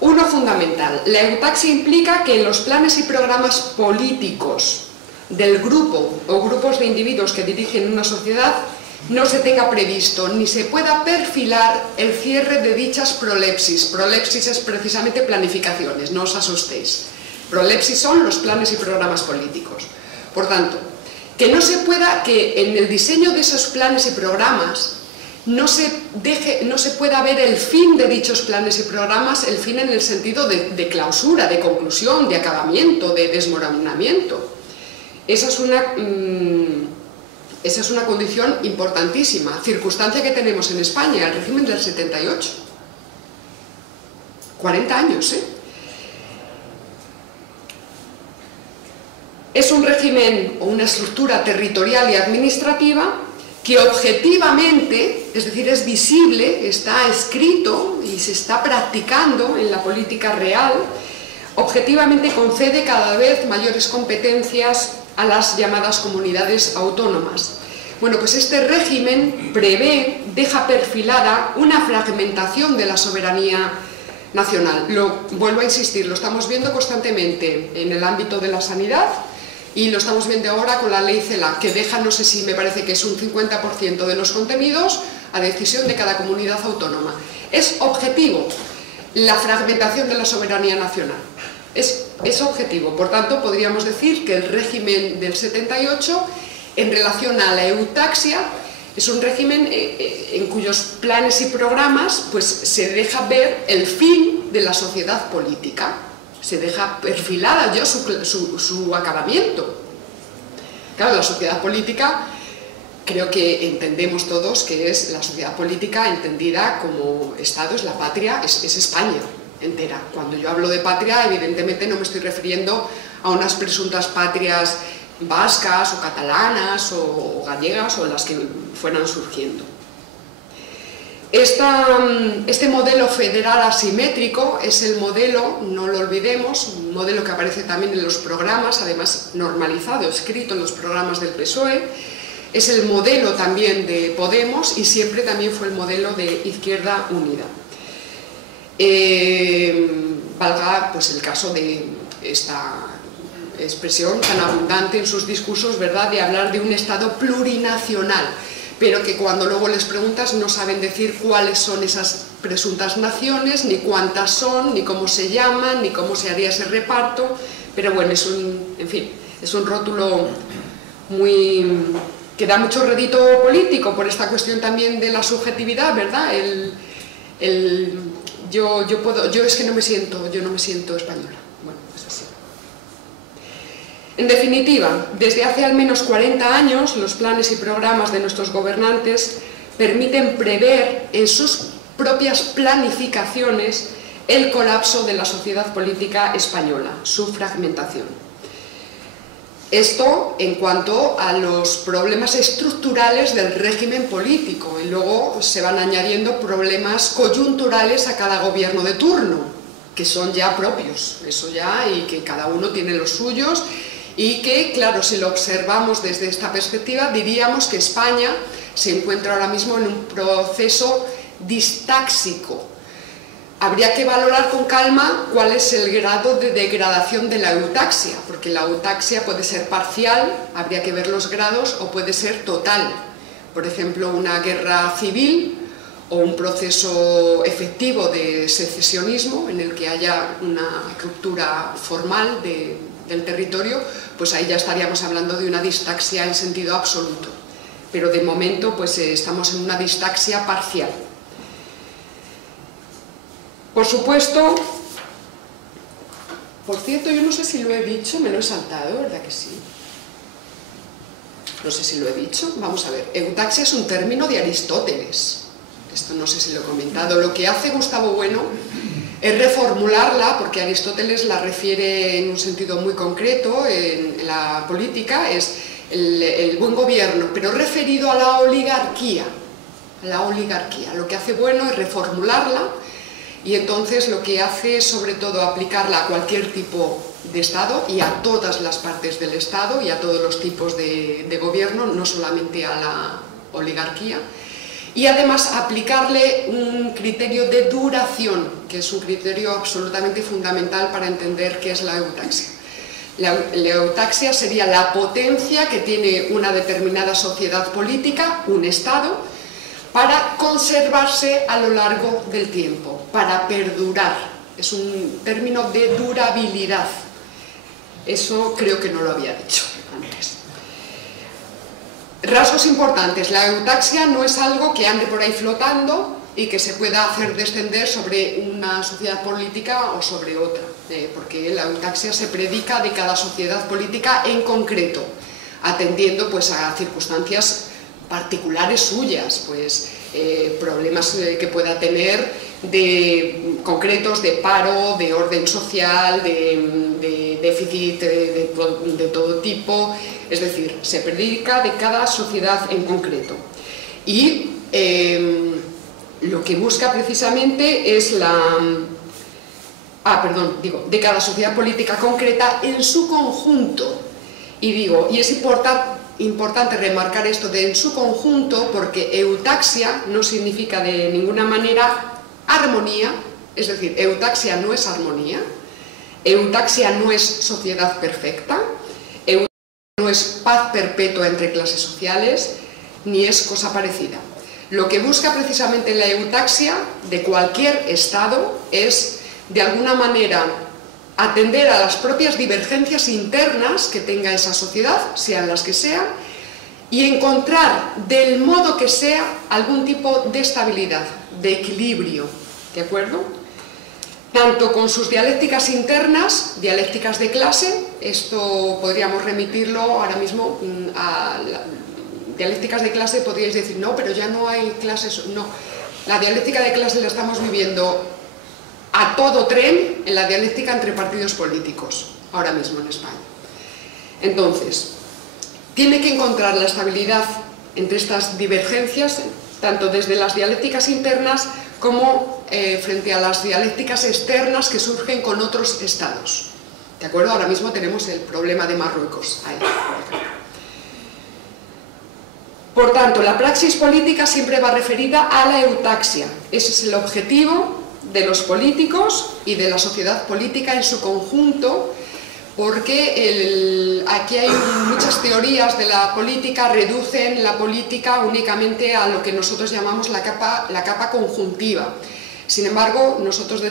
Uno fundamental, la eutaxia implica que en los planes y programas políticos del grupo o grupos de individuos que dirigen una sociedad no se tenga previsto ni se pueda perfilar el cierre de dichas prolepsis. Prolepsis es precisamente planificaciones, no os asustéis. Prolepsis son los planes y programas políticos. Por tanto, que no se pueda, que en el diseño de esos planes y programas no se pueda ver el fin de dichos planes y programas, el fin en el sentido de clausura, de conclusión, de acabamiento, de desmoronamiento. Esa es una condición importantísima, circunstancia que tenemos en España, el régimen del 78. 40 años, ¿eh? Es un régimen o una estructura territorial y administrativa que objetivamente, es decir, es visible, está escrito y se está practicando en la política real, objetivamente concede cada vez mayores competencias a las llamadas comunidades autónomas. Bueno, pues este régimen prevé, deja perfilada una fragmentación de la soberanía nacional. Vuelvo a insistir, lo estamos viendo constantemente en el ámbito de la sanidad y lo estamos viendo ahora con la ley CELA, que deja, no sé si me parece que es un 50% de los contenidos a decisión de cada comunidad autónoma. Es objetivo la fragmentación de la soberanía nacional. Es objetivo, por tanto podríamos decir que el régimen del 78 en relación a la eutaxia es un régimen en cuyos planes y programas pues, se deja ver el fin de la sociedad política, se deja perfilada ya su acabamiento. Claro, la sociedad política, creo que entendemos todos que es la sociedad política entendida como Estado, es la patria, es España entera. Cuando yo hablo de patria, evidentemente no me estoy refiriendo a unas presuntas patrias vascas o catalanas o gallegas o las que fueran surgiendo. Este modelo federal asimétrico es el modelo, no lo olvidemos, un modelo que aparece también en los programas, además normalizado, escrito en los programas del PSOE, es el modelo también de Podemos y siempre también fue el modelo de Izquierda Unida. Valga pues el caso de esta expresión tan abundante en sus discursos, ¿verdad?, de hablar de un Estado plurinacional, pero que cuando luego les preguntas no saben decir cuáles son esas presuntas naciones, ni cuántas son, ni cómo se llaman, ni cómo se haría ese reparto, pero bueno, en fin, es un rótulo que da mucho rédito político por esta cuestión también de la subjetividad, ¿verdad? Yo es que no me siento española. Bueno, es así. En definitiva, desde hace al menos 40 años, los planes y programas de nuestros gobernantes permiten prever en sus propias planificaciones el colapso de la sociedad política española, su fragmentación. Esto en cuanto a los problemas estructurales del régimen político, y luego se van añadiendo problemas coyunturales a cada gobierno de turno, que son ya propios, eso ya, y que cada uno tiene los suyos, y que, claro, si lo observamos desde esta perspectiva, diríamos que España se encuentra ahora mismo en un proceso distáxico. Habría que valorar con calma cuál es el grado de degradación de la eutaxia, porque la eutaxia puede ser parcial, habría que ver los grados, o puede ser total. Por ejemplo, una guerra civil o un proceso efectivo de secesionismo en el que haya una ruptura formal del territorio, pues ahí ya estaríamos hablando de una distaxia en sentido absoluto. Pero de momento pues estamos en una distaxia parcial. Por supuesto, por cierto, yo no sé si lo he dicho, me lo he saltado, ¿verdad que sí? No sé si lo he dicho, vamos a ver. Eutaxia es un término de Aristóteles. Esto no sé si lo he comentado. Lo que hace Gustavo Bueno es reformularla, porque Aristóteles la refiere en un sentido muy concreto en la política, es el buen gobierno, pero referido a la oligarquía. Lo que hace Bueno es reformularla, y entonces lo que hace es sobre todo aplicarla a cualquier tipo de Estado y a todas las partes del Estado y a todos los tipos de gobierno, no solamente a la oligarquía, y además aplicarle un criterio de duración, que es un criterio absolutamente fundamental para entender qué es la eutaxia. La eutaxia sería la potencia que tiene una determinada sociedad política, un Estado, para conservarse a lo largo del tiempo, para perdurar. Es un término de durabilidad. Eso creo que no lo había dicho antes. Rasgos importantes. La eutaxia no es algo que ande por ahí flotando y que se pueda hacer descender sobre una sociedad política o sobre otra, porque la eutaxia se predica de cada sociedad política en concreto, atendiendo pues a circunstancias particulares suyas, pues problemas que pueda tener concretos de paro, de orden social, de déficit de todo tipo, es decir, se predica de cada sociedad en concreto. Y lo que busca precisamente es de cada sociedad política concreta en su conjunto. Y es importante remarcar esto de en su conjunto, porque eutaxia no significa de ninguna manera armonía, es decir, eutaxia no es armonía, eutaxia no es sociedad perfecta, eutaxia no es paz perpetua entre clases sociales, ni es cosa parecida. Lo que busca precisamente la eutaxia de cualquier Estado es, de alguna manera, atender a las propias divergencias internas que tenga esa sociedad, sean las que sean, y encontrar, del modo que sea, algún tipo de estabilidad, de equilibrio, ¿de acuerdo? Tanto con sus dialécticas internas, dialécticas de clase, esto podríamos remitirlo ahora mismo a dialécticas de clase, podríais decir, no, pero ya no hay clases, no, la dialéctica de clase la estamos viviendo a todo tren en la dialéctica entre partidos políticos, ahora mismo en España. Entonces, tiene que encontrar la estabilidad entre estas divergencias, tanto desde las dialécticas internas como frente a las dialécticas externas que surgen con otros estados. ¿De acuerdo? Ahora mismo tenemos el problema de Marruecos ahí. Por tanto, la praxis política siempre va referida a la eutaxia. Ese es el objetivo de los políticos y de la sociedad política en su conjunto, porque aquí hay muchas teorías de la política, reducen la política únicamente a lo que nosotros llamamos la capa conjuntiva. Sin embargo, nosotros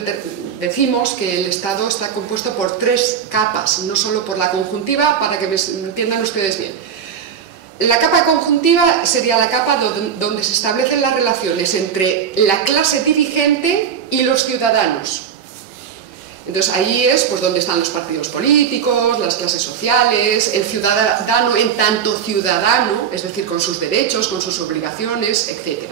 decimos que el Estado está compuesto por 3 capas, no solo por la conjuntiva, para que me entiendan ustedes bien. La capa conjuntiva sería la capa donde se establecen las relaciones entre la clase dirigente y los ciudadanos. Entonces ahí es pues donde están los partidos políticos, las clases sociales, el ciudadano en tanto ciudadano, es decir, con sus derechos, con sus obligaciones, etc.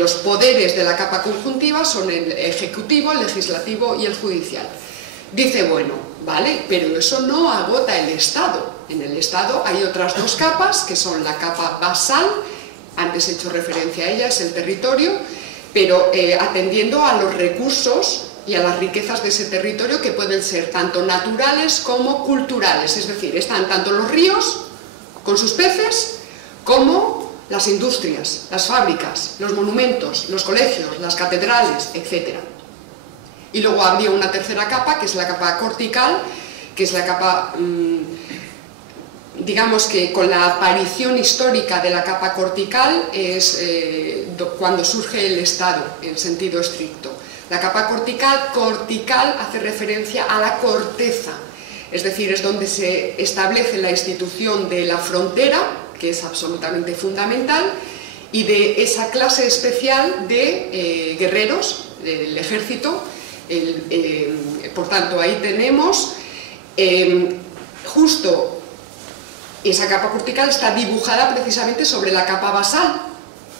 Los poderes de la capa conjuntiva son el ejecutivo, el legislativo y el judicial. Dice, bueno, vale, pero eso no agota el Estado. En el Estado hay otras dos capas, que son la capa basal, antes he hecho referencia a ella, es el territorio, pero atendiendo a los recursos y a las riquezas de ese territorio, que pueden ser tanto naturales como culturales, es decir, están tanto los ríos con sus peces como las industrias, las fábricas, los monumentos, los colegios, las catedrales, etc. Y luego habría una tercera capa, que es la capa cortical, que es la capa, digamos que con la aparición histórica de la capa cortical es cuando surge el Estado, en sentido estricto. La capa cortical hace referencia a la corteza, es decir, es donde se establece la institución de la frontera, que es absolutamente fundamental, y de esa clase especial de guerreros, del ejército. Por tanto, ahí tenemos justo esa capa cortical está dibujada precisamente sobre la capa basal,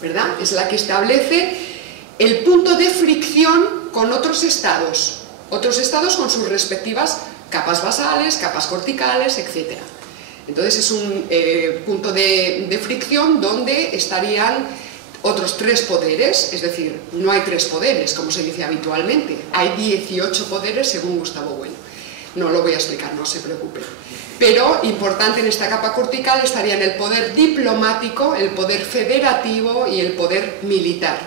¿verdad? Es la que establece el punto de fricción con otros estados con sus respectivas capas basales, capas corticales, etc. Entonces es un punto de fricción donde estarían otros tres poderes, es decir, no hay tres poderes, como se dice habitualmente, hay 18 poderes según Gustavo Bueno. No lo voy a explicar, no se preocupe. Pero importante en esta capa cortical estarían el poder diplomático, el poder federativo y el poder militar.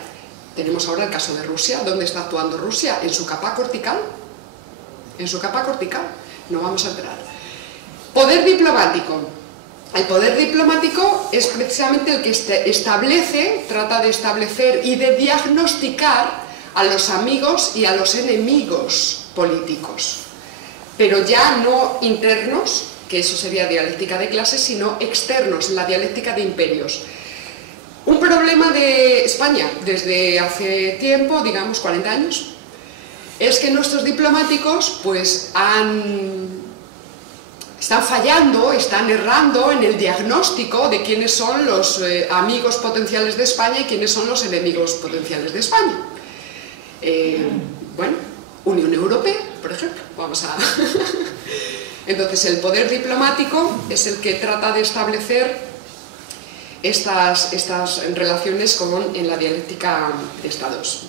Tenemos ahora el caso de Rusia. ¿Dónde está actuando Rusia? ¿En su capa cortical? En su capa cortical. No vamos a entrar. Poder diplomático. El poder diplomático es precisamente el que trata de establecer y de diagnosticar a los amigos y a los enemigos políticos. Pero ya no internos, que eso sería dialéctica de clases, sino externos, la dialéctica de imperios. Un problema de España desde hace tiempo, digamos 40 años, es que nuestros diplomáticos pues están fallando, están errando en el diagnóstico de quiénes son los amigos potenciales de España y quiénes son los enemigos potenciales de España. Bueno, Unión Europea, por ejemplo, vamos a... Entonces el poder diplomático es el que trata de establecer estas relaciones en la dialéctica de estados.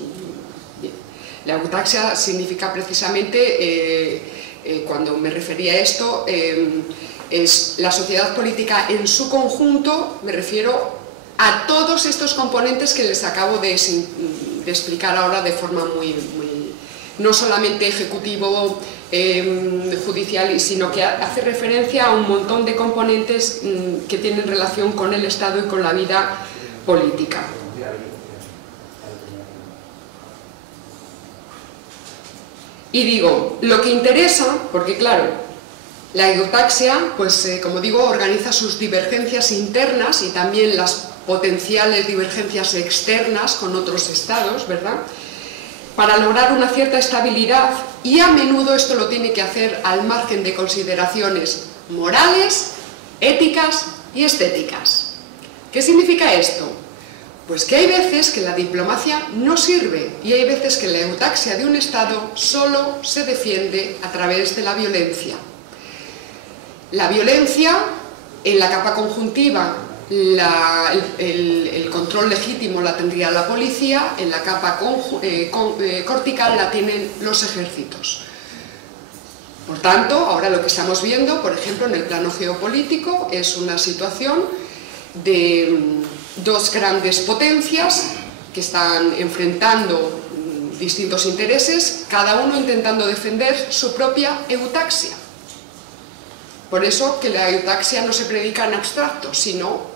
Bien. La eutaxia significa precisamente, cuando me refería a esto, es la sociedad política en su conjunto, me refiero a todos estos componentes que les acabo de explicar ahora de forma muy no solamente ejecutivo, judicial, sino que hace referencia a un montón de componentes que tienen relación con el Estado y con la vida política. Y digo, lo que interesa, porque claro, la eutaxia, pues como digo, organiza sus divergencias internas y también las potenciales divergencias externas con otros estados, ¿verdad?, para lograr una cierta estabilidad, y a menudo esto lo tiene que hacer al margen de consideraciones morales, éticas y estéticas. ¿Qué significa esto? Pues que hay veces que la diplomacia no sirve y hay veces que la eutaxia de un Estado solo se defiende a través de la violencia. La violencia en la capa conjuntiva, el control legítimo la tendría la policía, en la capa cortical la tienen los ejércitos. Por tanto, ahora lo que estamos viendo, por ejemplo, en el plano geopolítico, es una situación de dos grandes potencias que están enfrentando distintos intereses, cada uno intentando defender su propia eutaxia. Por eso que la eutaxia no se predica en abstracto, sino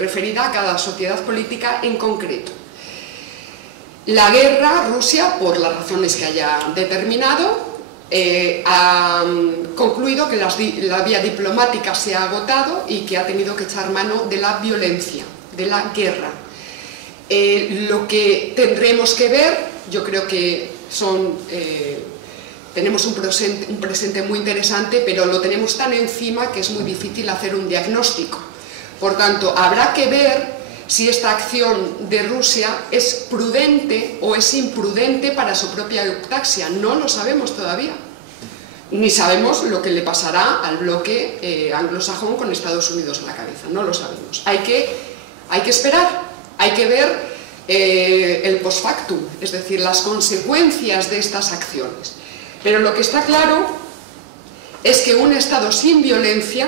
referida a cada sociedad política en concreto. La guerra, Rusia, por las razones que haya determinado, ha concluido que la vía diplomática se ha agotado y que ha tenido que echar mano de la violencia, de la guerra. Lo que tendremos que ver, yo creo que tenemos un presente muy interesante, pero lo tenemos tan encima que es muy difícil hacer un diagnóstico. Por tanto, habrá que ver si esta acción de Rusia es prudente o es imprudente para su propia eutaxia. No lo sabemos todavía. Ni sabemos lo que le pasará al bloque anglosajón con Estados Unidos a la cabeza, no lo sabemos. Hay que esperar, hay que ver el post factum, es decir, las consecuencias de estas acciones. Pero lo que está claro es que un Estado sin violencia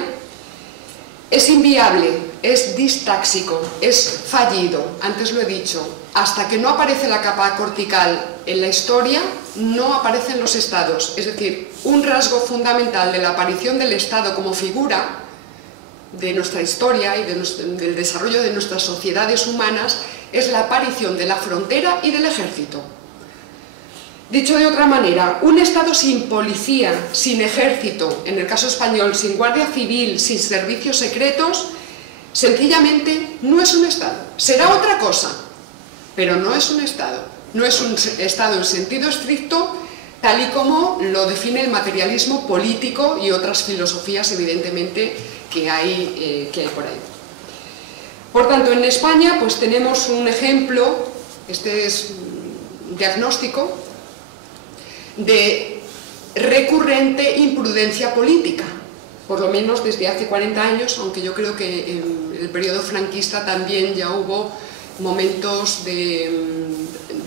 es inviable, es distáxico, es fallido, antes lo he dicho. Hasta que no aparece la capa cortical en la historia, no aparecen los estados. Es decir, un rasgo fundamental de la aparición del Estado como figura de nuestra historia y del desarrollo de nuestras sociedades humanas es la aparición de la frontera y del ejército. Dicho de otra manera, un Estado sin policía, sin ejército, en el caso español, sin guardia civil, sin servicios secretos, sencillamente no es un Estado. Será otra cosa, pero no es un Estado. No es un Estado en sentido estricto, tal y como lo define el materialismo político y otras filosofías, evidentemente, que hay por ahí. Por tanto, en España pues tenemos un ejemplo, este es un diagnóstico, de recurrente imprudencia política, por lo menos desde hace 40 años, aunque yo creo que en el periodo franquista también ya hubo momentos de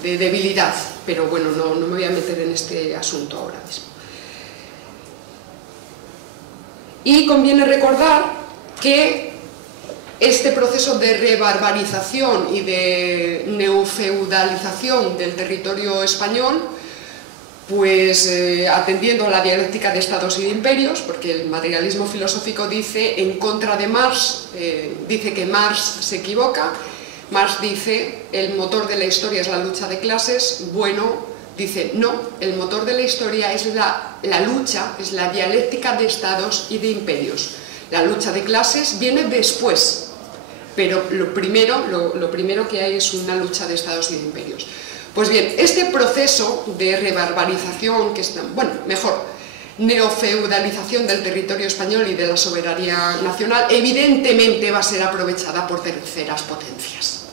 debilidad, pero bueno, no me voy a meter en este asunto ahora mismo. Y conviene recordar que este proceso de rebarbarización y de neofeudalización del territorio español, pues atendiendo a la dialéctica de estados y de imperios, porque el materialismo filosófico dice en contra de Marx, dice que Marx se equivoca. Marx dice el motor de la historia es la lucha de clases. Bueno, dice no, el motor de la historia es la lucha, es la dialéctica de estados y de imperios. La lucha de clases viene después, pero lo primero que hay es una lucha de estados y de imperios. Pues bien, este proceso de rebarbarización, neofeudalización del territorio español y de la soberanía nacional, evidentemente va a ser aprovechada por terceras potencias.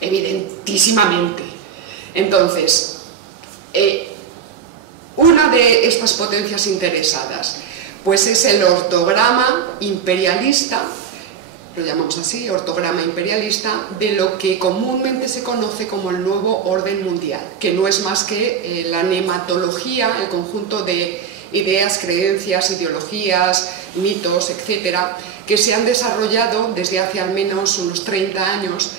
Evidentísimamente. Entonces, una de estas potencias interesadas, pues es el ortograma imperialista, lo llamamos así, ortograma imperialista, de lo que comúnmente se conoce como el nuevo orden mundial, que no es más que la nematología, el conjunto de ideas, creencias, ideologías, mitos, etcétera, que se han desarrollado desde hace al menos unos 30 años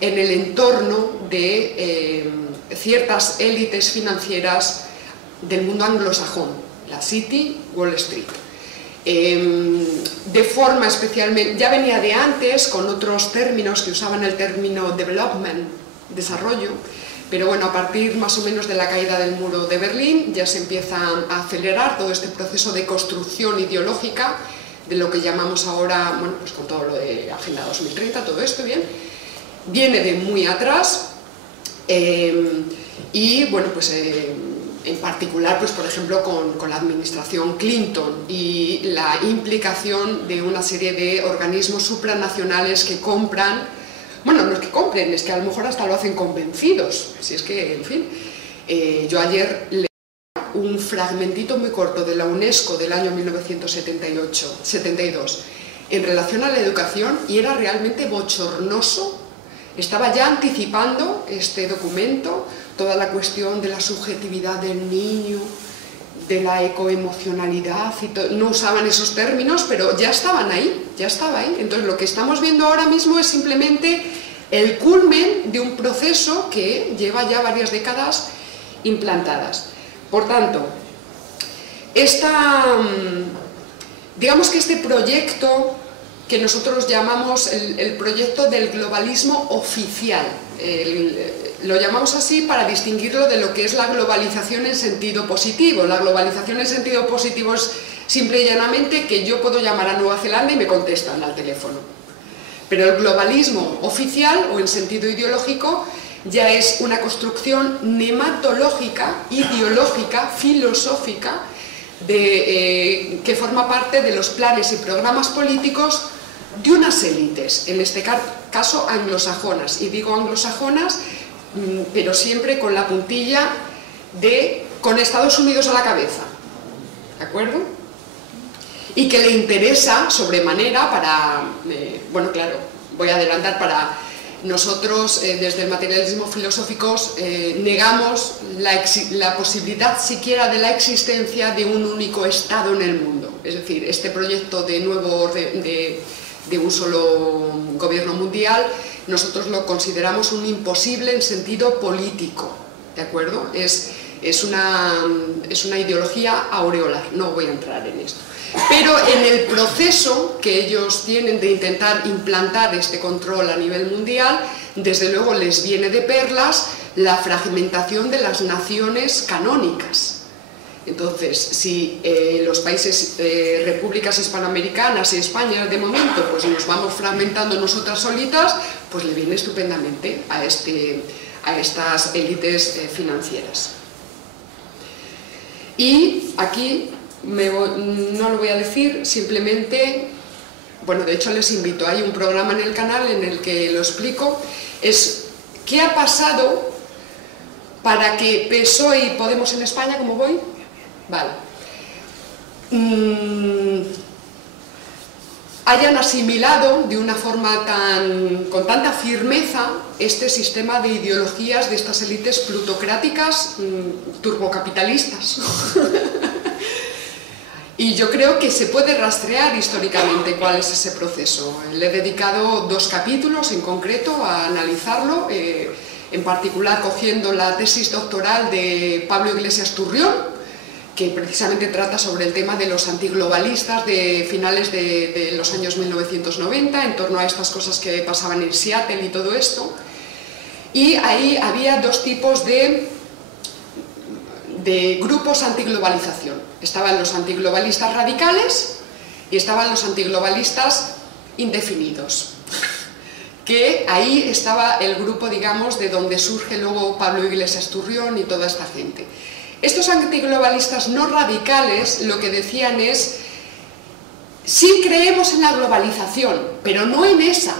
en el entorno de ciertas élites financieras del mundo anglosajón, la City, Wall Street. De forma especialmente, ya venía de antes con otros términos que usaban el término development, desarrollo, pero bueno, a partir más o menos de la caída del muro de Berlín ya se empieza a acelerar todo este proceso de construcción ideológica de lo que llamamos ahora, bueno, pues con todo lo de Agenda 2030, todo esto, bien, viene de muy atrás y bueno, pues en particular, pues por ejemplo, con la administración Clinton y la implicación de una serie de organismos supranacionales que compran, bueno, no es que compren, es que a lo mejor hasta lo hacen convencidos, si es que, en fin, yo ayer leí un fragmentito muy corto de la UNESCO del año 1972 en relación a la educación y era realmente bochornoso. Estaba ya anticipando este documento toda la cuestión de la subjetividad del niño, de la ecoemocionalidad, y no usaban esos términos, pero ya estaban ahí, ya estaba ahí. Entonces lo que estamos viendo ahora mismo es simplemente el culmen de un proceso que lleva ya varias décadas implantadas. Por tanto, digamos que este proyecto que nosotros llamamos el proyecto del globalismo oficial, lo llamamos así para distinguirlo de lo que es la globalización en sentido positivo. La globalización en sentido positivo es simple y llanamente que yo puedo llamar a Nueva Zelanda y me contestan al teléfono. Pero el globalismo oficial, o en sentido ideológico, ya es una construcción nematológica, ideológica, filosófica, que forma parte de los planes y programas políticos de unas élites, en este caso anglosajonas. Y digo anglosajonas, pero siempre con la puntilla de con Estados Unidos a la cabeza. ¿de acuerdo? Y que le interesa sobremanera para, bueno, claro, voy a adelantar, para nosotros desde el materialismo filosófico negamos la posibilidad siquiera de la existencia de un único Estado en el mundo. Es decir, este proyecto de nuevo orden de un solo gobierno mundial, nosotros lo consideramos un imposible en sentido político, ¿de acuerdo? Es una ideología aureolar, no voy a entrar en esto. Pero en el proceso que ellos tienen de intentar implantar este control a nivel mundial, desde luego les viene de perlas la fragmentación de las naciones canónicas. Entonces, si los países, repúblicas hispanoamericanas y España de momento, pues nos vamos fragmentando nosotras solitas, pues le viene estupendamente a estas élites financieras. Y aquí no lo voy a decir, simplemente, bueno, de hecho les invito, hay un programa en el canal en el que lo explico, es qué ha pasado para que PSOE y Podemos en España, ¿cómo voy? Vale. Hayan asimilado de una forma con tanta firmeza este sistema de ideologías de estas élites plutocráticas turbocapitalistas. Y yo creo que se puede rastrear históricamente cuál es ese proceso. Le he dedicado 2 capítulos en concreto a analizarlo, en particular cogiendo la tesis doctoral de Pablo Iglesias Turrión, que precisamente trata sobre el tema de los antiglobalistas de finales de los años 1990, en torno a estas cosas que pasaban en Seattle y todo esto. Y ahí había 2 tipos de grupos antiglobalización. Estaban los antiglobalistas radicales y estaban los antiglobalistas indefinidos. Que ahí estaba el grupo, digamos, de donde surge luego Pablo Iglesias Turrión y toda esta gente. Estos antiglobalistas no radicales lo que decían es: sí creemos en la globalización, pero no en esa.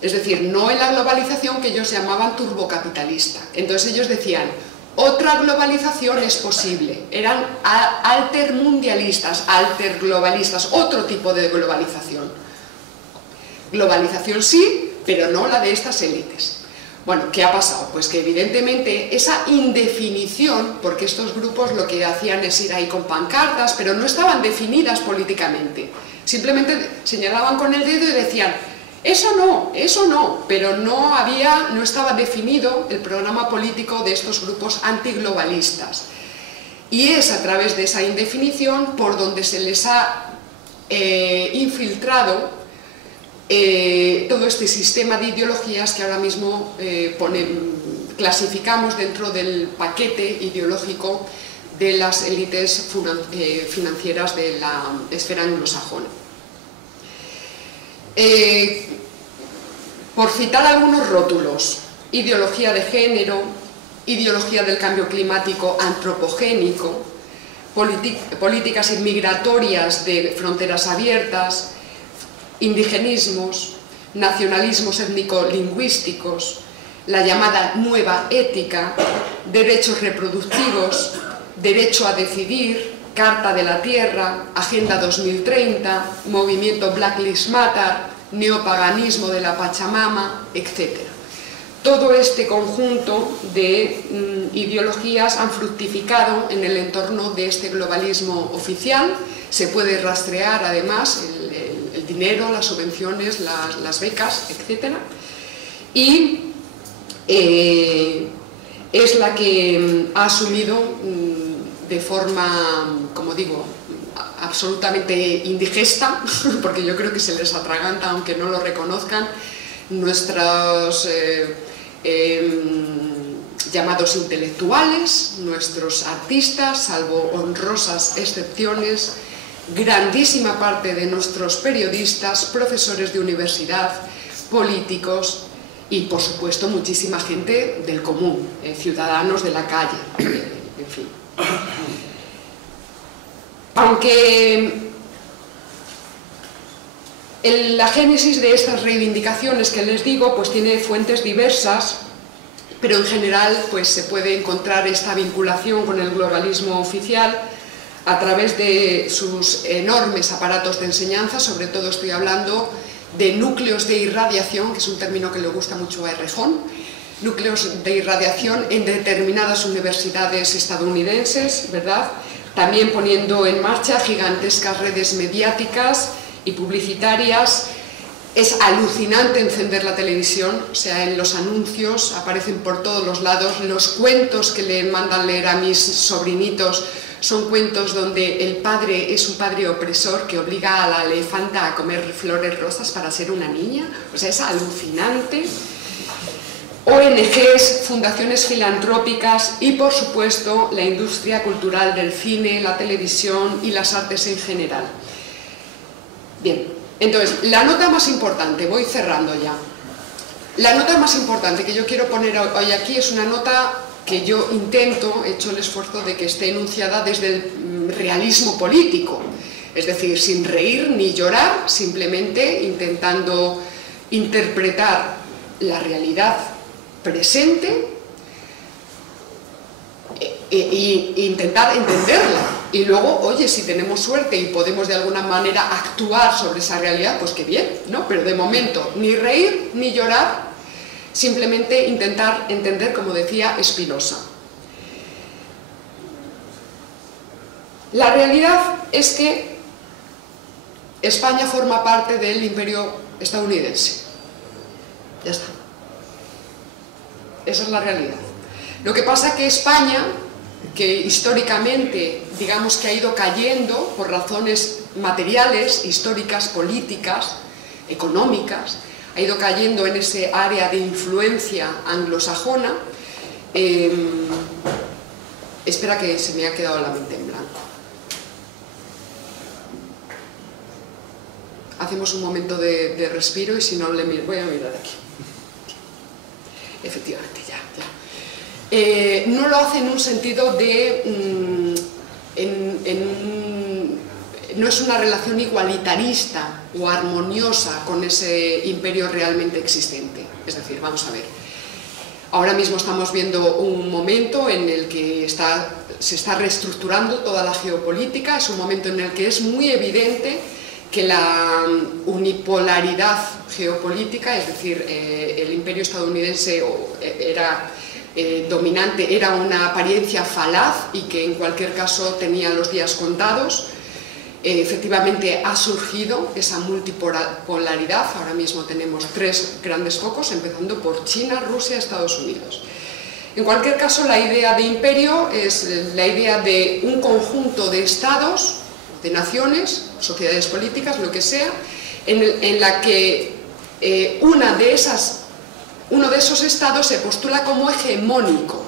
Es decir, no en la globalización que ellos llamaban turbocapitalista. Entonces ellos decían: otra globalización es posible. Eran altermundialistas, alterglobalistas, otro tipo de globalización. Globalización sí, pero no la de estas élites. Bueno, ¿qué ha pasado? Pues que evidentemente esa indefinición, porque estos grupos lo que hacían es ir ahí con pancartas, pero no estaban definidas políticamente. Simplemente señalaban con el dedo y decían: eso no, pero no estaba definido el programa político de estos grupos antiglobalistas. Y es a través de esa indefinición por donde se les ha infiltrado todo este sistema de ideologías que ahora mismo clasificamos dentro del paquete ideológico de las élites financieras de la esfera anglosajona. Por citar algunos rótulos: ideología de género, ideología del cambio climático antropogénico, políticas inmigratorias de fronteras abiertas, indigenismos, nacionalismos étnico-lingüísticos, la llamada nueva ética, derechos reproductivos, derecho a decidir, Carta de la Tierra, Agenda 2030, movimiento Black Lives Matter, neopaganismo de la Pachamama, etc. Todo este conjunto de ideologías han fructificado en el entorno de este globalismo oficial. Se puede rastrear además el dinero, las subvenciones, las becas, etc. Y es la que ha asumido de forma, como digo, absolutamente indigesta, porque yo creo que se les atraganta aunque no lo reconozcan, nuestros llamados intelectuales, nuestros artistas, salvo honrosas excepciones, grandísima parte de nuestros periodistas, profesores de universidad, políticos y, por supuesto, muchísima gente del común, ciudadanos de la calle, en fin. Aunque la génesis de estas reivindicaciones que les digo pues tiene fuentes diversas, pero en general pues se puede encontrar esta vinculación con el globalismo oficial a través de sus enormes aparatos de enseñanza, sobre todo estoy hablando de núcleos de irradiación, que es un término que le gusta mucho a Errejón, núcleos de irradiación en determinadas universidades estadounidenses, ¿verdad? También poniendo en marcha gigantescas redes mediáticas y publicitarias. Es alucinante encender la televisión, o sea, en los anuncios aparecen por todos los lados. Los cuentos que le mandan leer a mis sobrinitos son cuentos donde el padre es un padre opresor que obliga a la elefanta a comer flores rosas para ser una niña. O sea, es alucinante. ONGs, fundaciones filantrópicas y, por supuesto, la industria cultural del cine, la televisión y las artes en general. Bien. Entonces, la nota más importante, voy cerrando ya, la nota más importante que yo quiero poner hoy aquí es una nota que yo intento, he hecho el esfuerzo de que esté enunciada desde el realismo político, es decir, sin reír ni llorar, simplemente intentando interpretar la realidad presente e intentar entenderla. Y luego, oye, si tenemos suerte y podemos de alguna manera actuar sobre esa realidad, pues qué bien, ¿no? Pero de momento, ni reír ni llorar, simplemente intentar entender, como decía Spinoza. La realidad es que España forma parte del imperio estadounidense. Ya está. Esa es la realidad. Lo que pasa es que España, que históricamente, digamos que ha ido cayendo por razones materiales, históricas, políticas, económicas, ha ido cayendo en ese área de influencia anglosajona. Espera, que se me ha quedado la mente en blanco. Hacemos un momento de respiro y si no, voy a mirar aquí. Efectivamente, ya. No lo hace en un sentido de... no es una relación igualitarista o armoniosa con ese imperio realmente existente. Es decir, vamos a ver, ahora mismo estamos viendo un momento en el que se está reestructurando toda la geopolítica, es un momento en el que es muy evidente que la unipolaridad geopolítica, es decir, el imperio estadounidense era dominante, era una apariencia falaz y que en cualquier caso tenía los días contados. Efectivamente ha surgido esa multipolaridad, ahora mismo tenemos tres grandes focos, empezando por China, Rusia y Estados Unidos. En cualquier caso, la idea de imperio es la idea de un conjunto de estados, de naciones, sociedades políticas, lo que sea, en la que uno de esos estados se postula como hegemónico.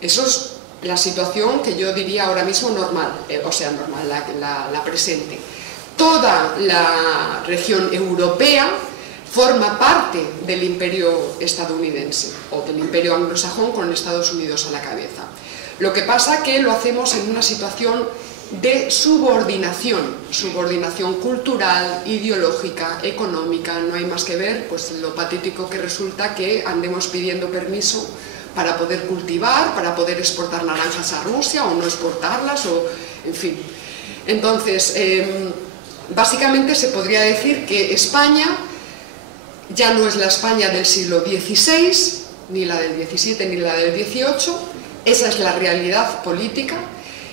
Eso es la situación que yo diría ahora mismo normal, la presente. Toda la región europea forma parte del imperio estadounidense o del imperio anglosajón con Estados Unidos a la cabeza. Lo que pasa que lo hacemos en una situación de subordinación cultural, ideológica, económica. No hay más que ver pues lo patético que resulta que andemos pidiendo permiso para poder cultivar, para poder exportar naranjas a Rusia o no exportarlas, o en fin. Entonces, básicamente se podría decir que España ya no es la España del siglo XVI, ni la del XVII, ni la del XVIII, esa es la realidad política.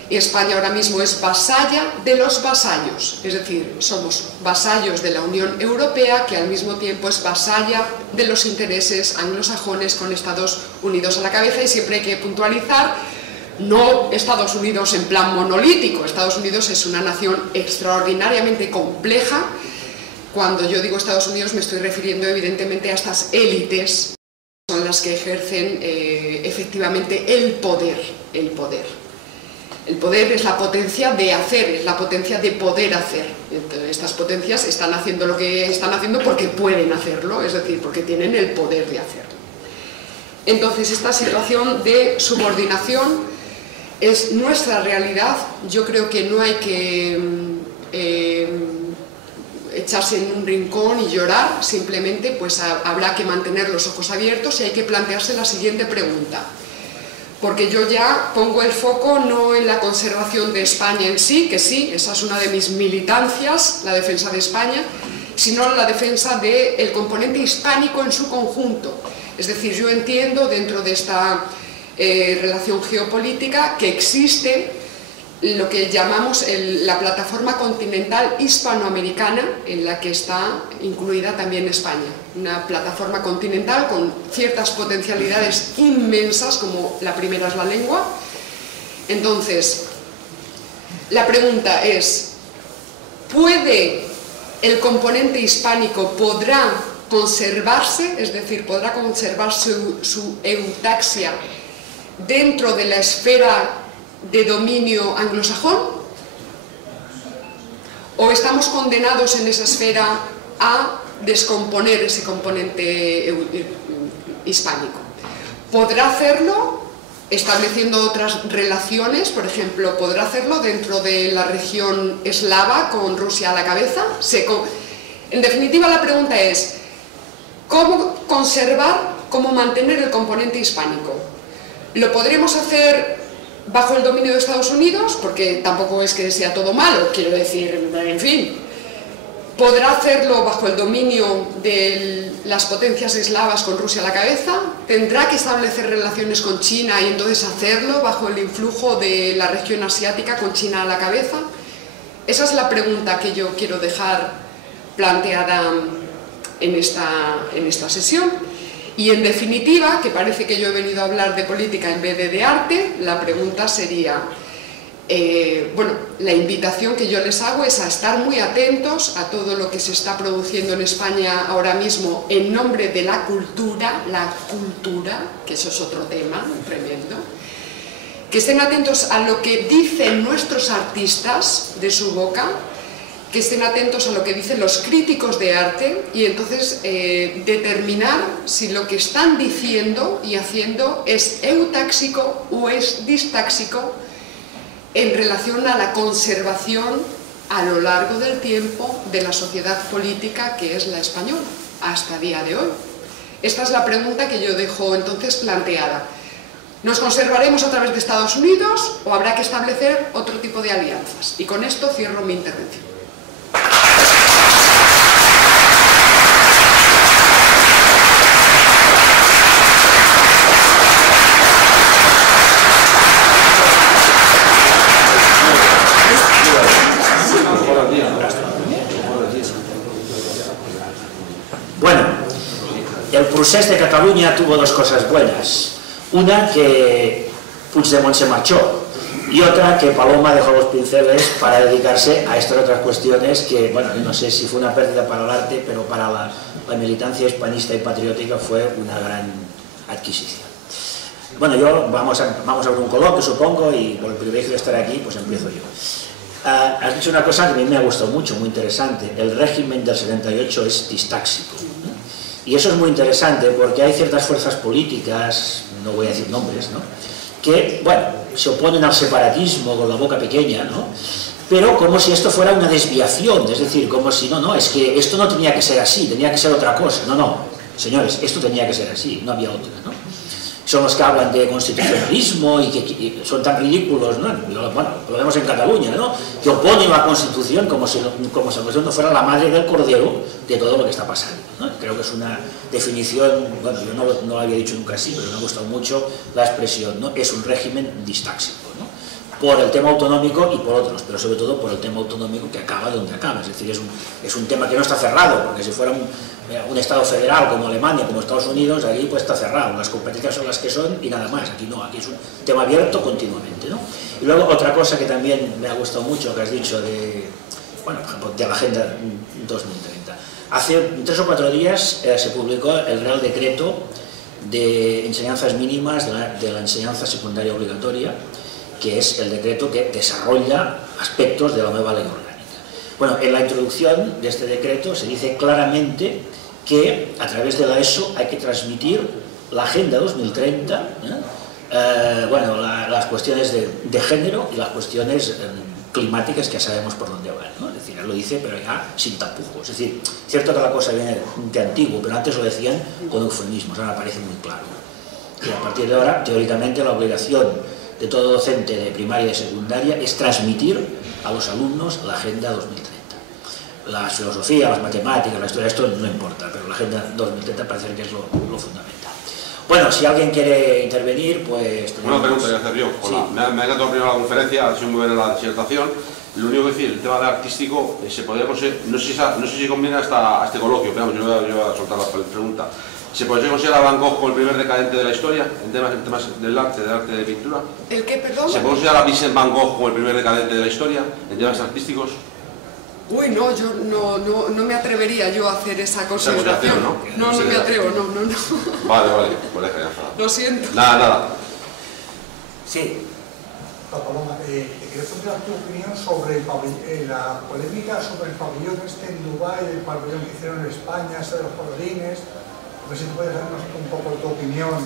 Y España ahora mismo es vasalla de los vasallos, es decir, somos vasallos de la Unión Europea que al mismo tiempo es vasalla de los intereses anglosajones con Estados Unidos a la cabeza. Y siempre hay que puntualizar, no Estados Unidos en plan monolítico, Estados Unidos es una nación extraordinariamente compleja. Cuando yo digo Estados Unidos me estoy refiriendo evidentemente a estas élites, son las que ejercen efectivamente el poder. El poder es la potencia de hacer, es la potencia de poder hacer. Entonces, estas potencias están haciendo lo que están haciendo porque pueden hacerlo, es decir, porque tienen el poder de hacerlo. Entonces, esta situación de subordinación es nuestra realidad. Yo creo que no hay que echarse en un rincón y llorar, simplemente pues habrá que mantener los ojos abiertos y hay que plantearse la siguiente pregunta. porque yo ya pongo el foco no en la conservación de España en sí, que sí, esa es una de mis militancias, la defensa de España, sino la defensa del componente hispánico en su conjunto. Es decir, yo entiendo dentro de esta relación geopolítica que existe lo que llamamos la plataforma continental hispanoamericana, en la que está incluida también España. Una plataforma continental con ciertas potencialidades inmensas, como la primera es la lengua. Entonces, la pregunta es, ¿puede el componente hispánico, podrá conservarse, es decir, podrá conservar su eutaxia dentro de la esfera de dominio anglosajón? ¿O estamos condenados en esa esfera a descomponer ese componente hispánico? ¿Podrá hacerlo estableciendo otras relaciones? Por ejemplo, ¿podrá hacerlo dentro de la región eslava con Rusia a la cabeza? En definitiva, la pregunta es, ¿cómo conservar, cómo mantener el componente hispánico? ¿Lo podremos hacer bajo el dominio de Estados Unidos? Porque tampoco es que sea todo malo, quiero decir, en fin. ¿Podrá hacerlo bajo el dominio de las potencias eslavas con Rusia a la cabeza? ¿Tendrá que establecer relaciones con China y entonces hacerlo bajo el influjo de la región asiática con China a la cabeza? Esa es la pregunta que yo quiero dejar planteada en esta sesión. Y en definitiva, que parece que yo he venido a hablar de política en vez de arte, la pregunta sería, bueno, la invitación que yo les hago es a estar muy atentos a todo lo que se está produciendo en España ahora mismo en nombre de la cultura, que eso es otro tema tremendo, que estén atentos a lo que dicen nuestros artistas de su boca, que estén atentos a lo que dicen los críticos de arte y entonces determinar si lo que están diciendo y haciendo es eutáxico o es distáxico en relación a la conservación a lo largo del tiempo de la sociedad política que es la española, hasta día de hoy. Esta es la pregunta que yo dejo entonces planteada. ¿Nos conservaremos a través de Estados Unidos o habrá que establecer otro tipo de alianzas? Y con esto cierro mi intervención. Bueno, el procés de Cataluña tuvo dos cosas buenas. Una, que Puigdemont se marchó, y otra, que Paloma dejó los pinceles para dedicarse a estas otras cuestiones que, bueno, no sé si fue una pérdida para el arte, pero para la militancia hispanista y patriótica fue una gran adquisición. Bueno, vamos a ver un coloquio, supongo, y por el privilegio de estar aquí, pues empiezo yo. Has dicho una cosa que a mí me ha gustado mucho, muy interesante. El régimen del 78 es distáxico. Y eso es muy interesante porque hay ciertas fuerzas políticas, no voy a decir nombres, ¿no?, que, bueno, se oponen al separatismo con la boca pequeña, ¿no?, pero como si esto fuera una desviación, es decir, como si, no, es que esto no tenía que ser así, tenía que ser otra cosa. No, señores, esto tenía que ser así, no había otra, ¿no? Son los que hablan de constitucionalismo y que son tan ridículos, ¿no? Bueno, lo vemos en Cataluña, ¿no?, que oponen la Constitución como si la Constitución no fuera la madre del cordero de todo lo que está pasando, ¿no? Creo que es una definición, bueno, yo no lo había dicho nunca así, pero me ha gustado mucho la expresión, ¿no? Es un régimen distáxico, ¿no?, por el tema autonómico y por otros, pero sobre todo por el tema autonómico que acaba donde acaba, es decir, es un tema que no está cerrado, porque si fuera un Estado federal como Alemania, como Estados Unidos, ahí pues está cerrado, las competencias son las que son y nada más, aquí no, aquí es un tema abierto continuamente, ¿no? Y luego otra cosa que también me ha gustado mucho que has dicho de, bueno, por ejemplo, de la Agenda 2030. Hace 3 o 4 días se publicó el Real Decreto de enseñanzas mínimas de la enseñanza secundaria obligatoria, que es el decreto que desarrolla aspectos de la nueva ley orgánica. Bueno, en la introducción de este decreto se dice claramente que a través de la ESO hay que transmitir la Agenda 2030, bueno, las cuestiones de género y las cuestiones climáticas, que ya sabemos por dónde van, ¿no? Es decir, él lo dice, pero ya sin tapujos. Es decir, cierto que la cosa viene de antiguo, pero antes lo decían con eufemismos, ahora parece muy claro. Y a partir de ahora, teóricamente, la obligación de todo docente de primaria y secundaria es transmitir a los alumnos la Agenda 2030. La filosofía, las matemáticas, la historia, esto no importa, pero la Agenda 2030 parece que es lo fundamental. Bueno, si alguien quiere intervenir, pues... Una pregunta que hacer yo. Sí. Me ha encantado primero la conferencia, ha sido muy buena la disertación. Lo único que decir, el tema de artístico, se podría conseguir, no sé si conviene a este coloquio, pero vamos, yo voy a soltar la pregunta. ¿Se podría considerar a Van Gogh como el primer decadente de la historia, en temas del arte de pintura? ¿El qué, perdón? ¿Se puede considerar a Vincent Van Gogh como el primer decadente de la historia, en temas artísticos? Uy, no, yo no me atrevería yo a hacer esa consideración. ¿no? No me atrevo, no. Vale, pues deja ya. Lo siento. Nada. Sí. Paloma, te quería preguntar tu opinión sobre la polémica sobre el pabellón en Dubái, el pabellón que hicieron en España, de los colorines. A ver si tú puedes darnos un poco tu opinión,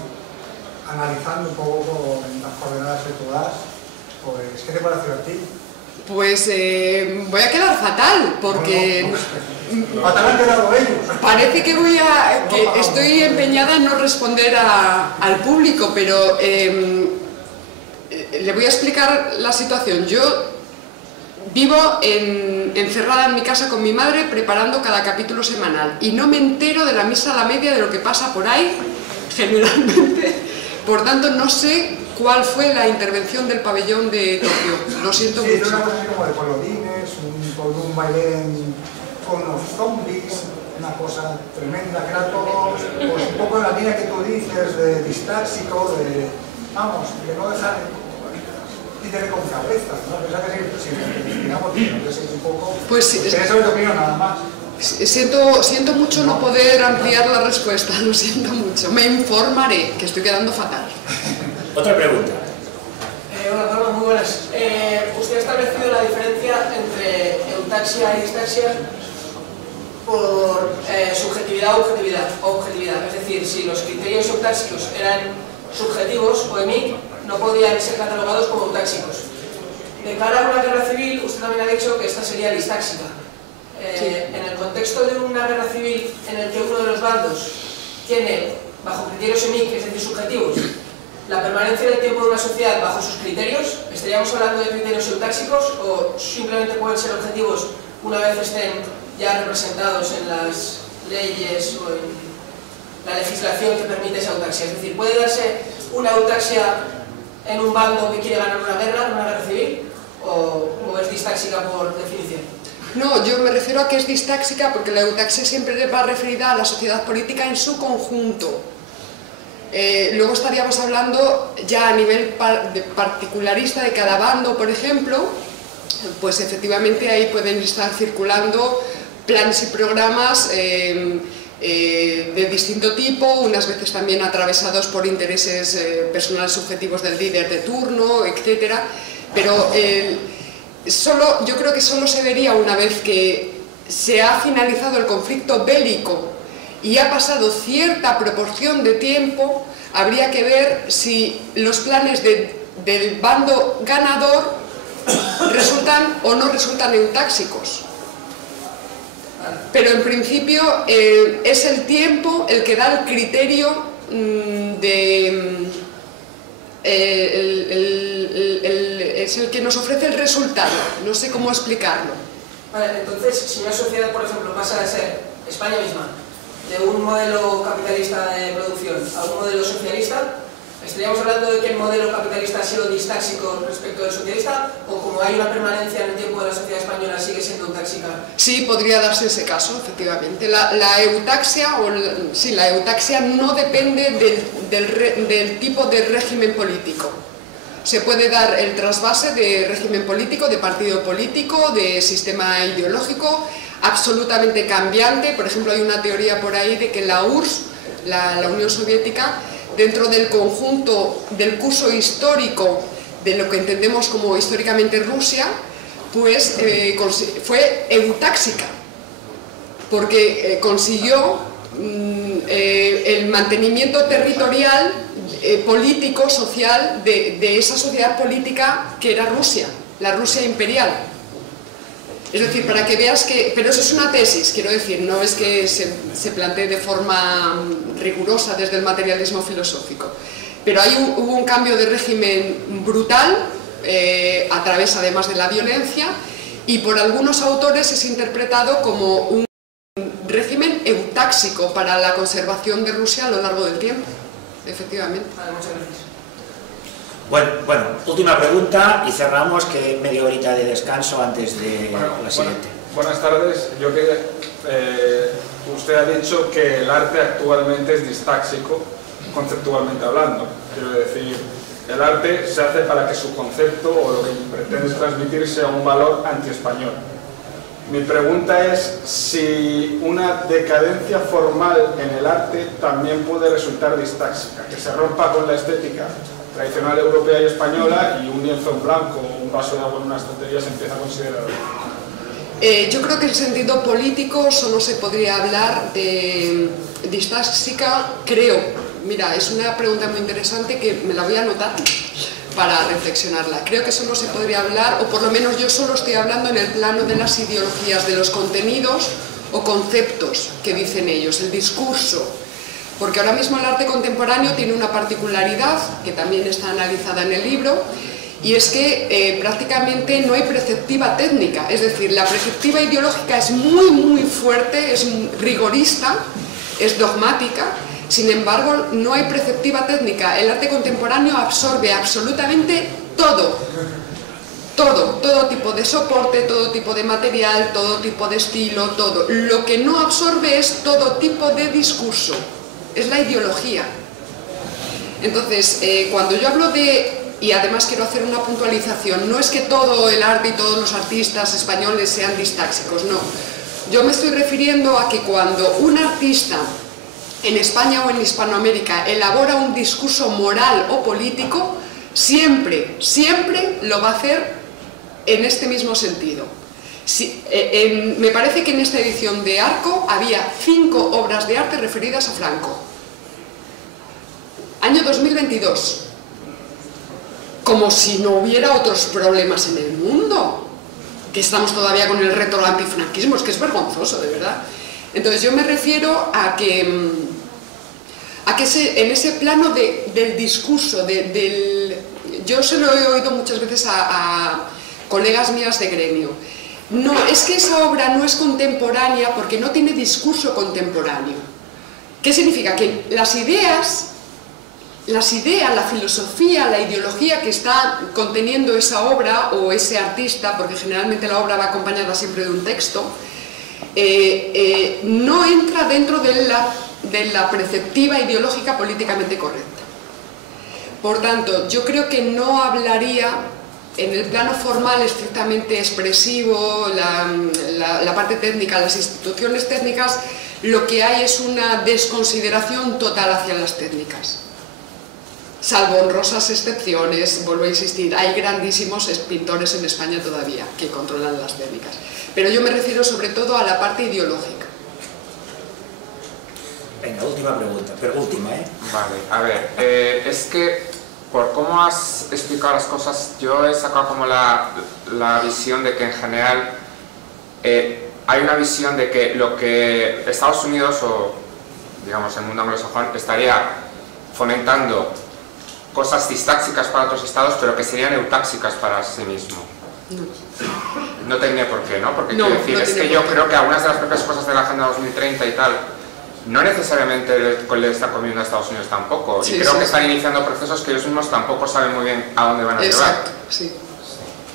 analizando un poco con las coordenadas que tú das. Pues, ¿qué te pareció a ti? Pues voy a quedar fatal, porque fatal han quedado ellos. parece que estoy empeñada en no responder al público, pero le voy a explicar la situación. Yo vivo encerrada en mi casa con mi madre preparando cada capítulo semanal y no me entero de la misa a la media de lo que pasa por ahí, generalmente. Por tanto, no sé cuál fue la intervención del pabellón de Tokio. Lo siento mucho. Sí, una cosa así como de colorines, con un baile con los zombies, una cosa tremenda, que era todo pues, un poco en la línea que tú dices, de distáxico, vamos, que no dejar títere con cabeza, ¿no? Pensaba que si digamos, que sé un poco... Pues sí, quería saber tu opinión, nada más. Siento mucho no poder ampliar la respuesta, lo siento mucho. Me informaré, que estoy quedando fatal. Otra pregunta. Hola, Paloma, muy buenas. Usted ha establecido la diferencia entre eutaxia y distaxia por subjetividad o objetividad. Es decir, si los criterios eutáxicos eran subjetivos o EMIC, no podían ser catalogados como eutáxicos. De cara a una guerra civil, usted también ha dicho que esta sería distáxica. Sí. En el contexto de una guerra civil en el que uno de los bandos tiene, bajo criterios EMIC, es decir, subjetivos, la permanencia del tiempo de una sociedad bajo sus criterios, ¿estaríamos hablando de criterios eutáxicos o simplemente pueden ser objetivos una vez estén ya representados en las leyes o en la legislación que permite esa eutaxia? Es decir, ¿puede darse una eutaxia en un bando que quiere ganar una guerra civil, o es distáxica por definición? No, yo me refiero a que es distáxica porque la eutaxia siempre va referida a la sociedad política en su conjunto. Luego estaríamos hablando ya a nivel particularista de cada bando, por ejemplo, pues efectivamente ahí pueden estar circulando planes y programas de distinto tipo, unas veces también atravesados por intereses personales subjetivos del líder de turno, etcétera. Pero yo creo que solo se vería una vez que se ha finalizado el conflicto bélico y ha pasado cierta proporción de tiempo, habría que ver si los planes del bando ganador resultan o no resultan eutáxicos. Pero en principio es el tiempo el que da el criterio es el que nos ofrece el resultado. No sé cómo explicarlo. Vale, entonces, si una sociedad, por ejemplo, pasa de ser España misma, de un modelo capitalista de producción a un modelo socialista, ¿estaríamos hablando de que el modelo capitalista ha sido distáxico respecto del socialista, o como hay una permanencia en el tiempo de la sociedad española sigue siendo eutáxica? Sí, podría darse ese caso, efectivamente. La eutaxia no depende del tipo de régimen político. Se puede dar el trasvase de régimen político, de partido político, de sistema ideológico, absolutamente cambiante. Por ejemplo, hay una teoría por ahí de que la URSS, la Unión Soviética, dentro del conjunto del curso histórico de lo que entendemos como históricamente Rusia, pues fue eutáxica, porque consiguió el mantenimiento territorial, político, social de esa sociedad política que era Rusia, la Rusia imperial. Es decir, para que veas que... Pero eso es una tesis, quiero decir, no es que se plantee de forma rigurosa desde el materialismo filosófico. Pero ahí hubo un cambio de régimen brutal, a través además de la violencia, y por algunos autores es interpretado como un régimen eutáxico para la conservación de Rusia a lo largo del tiempo, efectivamente. Vale, muchas gracias. Bueno, última pregunta y cerramos, que media horita de descanso antes de la siguiente. Buenas tardes. Usted ha dicho que el arte actualmente es distáxico, conceptualmente hablando. Quiero decir, el arte se hace para que su concepto o lo que pretende transmitir sea un valor antiespañol. Mi pregunta es si una decadencia formal en el arte también puede resultar distáxica, que se rompa con la estética tradicional europea y española y un lienzo en blanco o un vaso de agua en una estantería se empieza a considerar. Yo creo que en sentido político solo se podría hablar de distáxica, creo. Mira, es una pregunta muy interesante que me la voy a anotar para reflexionarla. Creo que solo se podría hablar, o por lo menos yo solo estoy hablando en el plano de las ideologías, de los contenidos o conceptos que dicen ellos, el discurso. Porque ahora mismo el arte contemporáneo tiene una particularidad, que también está analizada en el libro, y es que prácticamente no hay preceptiva técnica, es decir, la preceptiva ideológica es muy fuerte, es rigorista, es dogmática. Sin embargo, no hay preceptiva técnica. El arte contemporáneo absorbe absolutamente todo tipo de soporte, todo tipo de material, todo tipo de estilo, todo. Lo que no absorbe es todo tipo de discurso, es la ideología. Entonces, cuando yo hablo de... Y además quiero hacer una puntualización, no es que todo el arte y todos los artistas españoles sean distáxicos, no. Yo me estoy refiriendo a que cuando un artista en España o en Hispanoamérica elabora un discurso moral o político, siempre lo va a hacer en este mismo sentido. Me parece que en esta edición de Arco había 5 obras de arte referidas a Franco. Año 2022. Como si no hubiera otros problemas en el mundo, que estamos todavía con el reto del antifranquismo, es que es vergonzoso, de verdad. Entonces yo me refiero a que en ese plano del discurso, yo se lo he oído muchas veces a colegas mías de gremio, no, es que esa obra no es contemporánea porque no tiene discurso contemporáneo. ¿Qué significa? Que las ideas, la filosofía, la ideología que está conteniendo esa obra o ese artista, porque generalmente la obra va acompañada siempre de un texto, no entra dentro de la preceptiva ideológica políticamente correcta. Por tanto, yo creo que no hablaría en el plano formal estrictamente expresivo, la parte técnica, las instituciones técnicas, lo que hay es una desconsideración total hacia las técnicas. Salvo honrosas excepciones, vuelvo a insistir, hay grandísimos pintores en España todavía que controlan las técnicas. Pero yo me refiero sobre todo a la parte ideológica. Venga, última pregunta, pero última, ¿eh? Vale, a ver, es que por cómo has explicado las cosas, yo he sacado como la visión de que en general hay una visión de que lo que Estados Unidos o, digamos, el mundo anglosajón estaría fomentando cosas distáxicas para otros estados, pero que serían eutáxicas para sí mismo. No tenía por qué, ¿no? Porque quiero decir, es que yo creo que algunas de las propias cosas de la Agenda 2030 y tal, no necesariamente le están comiendo a Estados Unidos tampoco. Y creo que están iniciando procesos que ellos mismos tampoco saben muy bien a dónde van a llevar. Exacto, sí.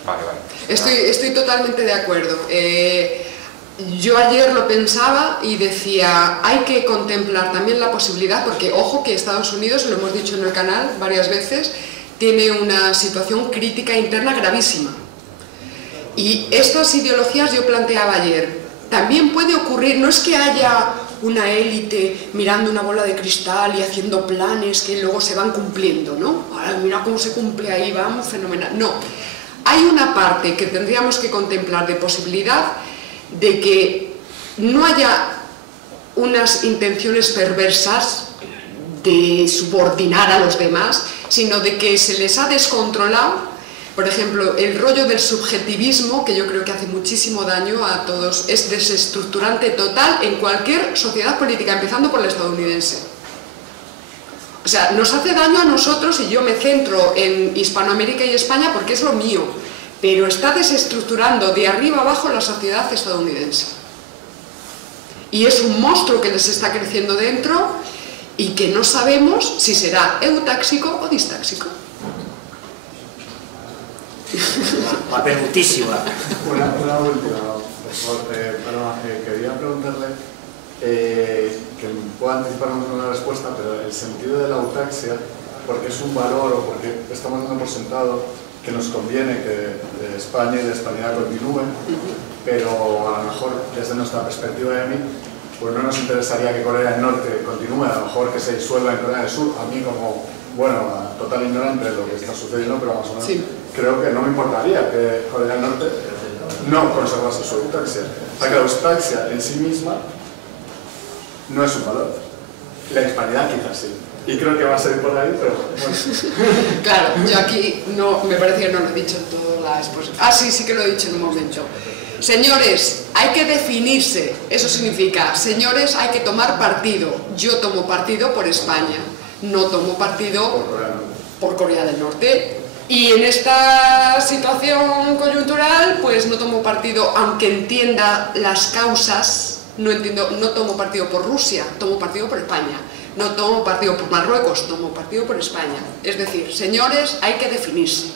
Vale. Estoy totalmente de acuerdo. Yo ayer lo pensaba y decía, hay que contemplar también la posibilidad, porque ojo que Estados Unidos, lo hemos dicho en el canal varias veces, tiene una situación crítica interna gravísima. Y estas ideologías yo planteaba ayer, también puede ocurrir, no es que haya una élite mirando una bola de cristal y haciendo planes que luego se van cumpliendo, ¿no? Ahora mira cómo se cumple ahí, vamos, fenomenal. No, hay una parte que tendríamos que contemplar de posibilidad de que no haya unas intenciones perversas de subordinar a los demás, sino de que se les ha descontrolado. Por ejemplo, el rollo del subjetivismo, que yo creo que hace muchísimo daño a todos, es desestructurante total en cualquier sociedad política, empezando por la estadounidense. O sea, nos hace daño a nosotros, y yo me centro en Hispanoamérica y España porque es lo mío, pero está desestructurando de arriba abajo la sociedad estadounidense. Y es un monstruo que les está creciendo dentro y que no sabemos si será eutáxico o distáxico. La penultísima. Una última, por favor. Quería preguntarle, que puedo anticiparnos una respuesta, pero el sentido de la eutaxia, porque es un valor o porque estamos dando por sentado que nos conviene que España y la hispanidad continúen, pero a lo mejor desde nuestra perspectiva de mí, pues no nos interesaría que Corea del Norte continúe, a lo mejor que se disuelva en Corea del Sur. A mí como, bueno, total ignorante de lo que está sucediendo, pero más o menos sí, creo que no me importaría que Corea del Norte no conservase su eutaxia. O sea, que la eutaxia en sí misma no es un valor. La hispanidad quizás sí. Y creo que va a ser por ahí, pero bueno. Claro, yo aquí no, me parece que no lo he dicho en toda la exposición. Ah, sí, sí que lo he dicho en un momento. Señores, hay que definirse. Eso significa, señores, hay que tomar partido. Yo tomo partido por España, no tomo partido por Corea del Norte. Y en esta situación coyuntural, pues no tomo partido, aunque entienda las causas, no tomo partido por Rusia, tomo partido por España. No tomo partido por Marruecos, tomo partido por España. Es decir, señores, hay que definirse.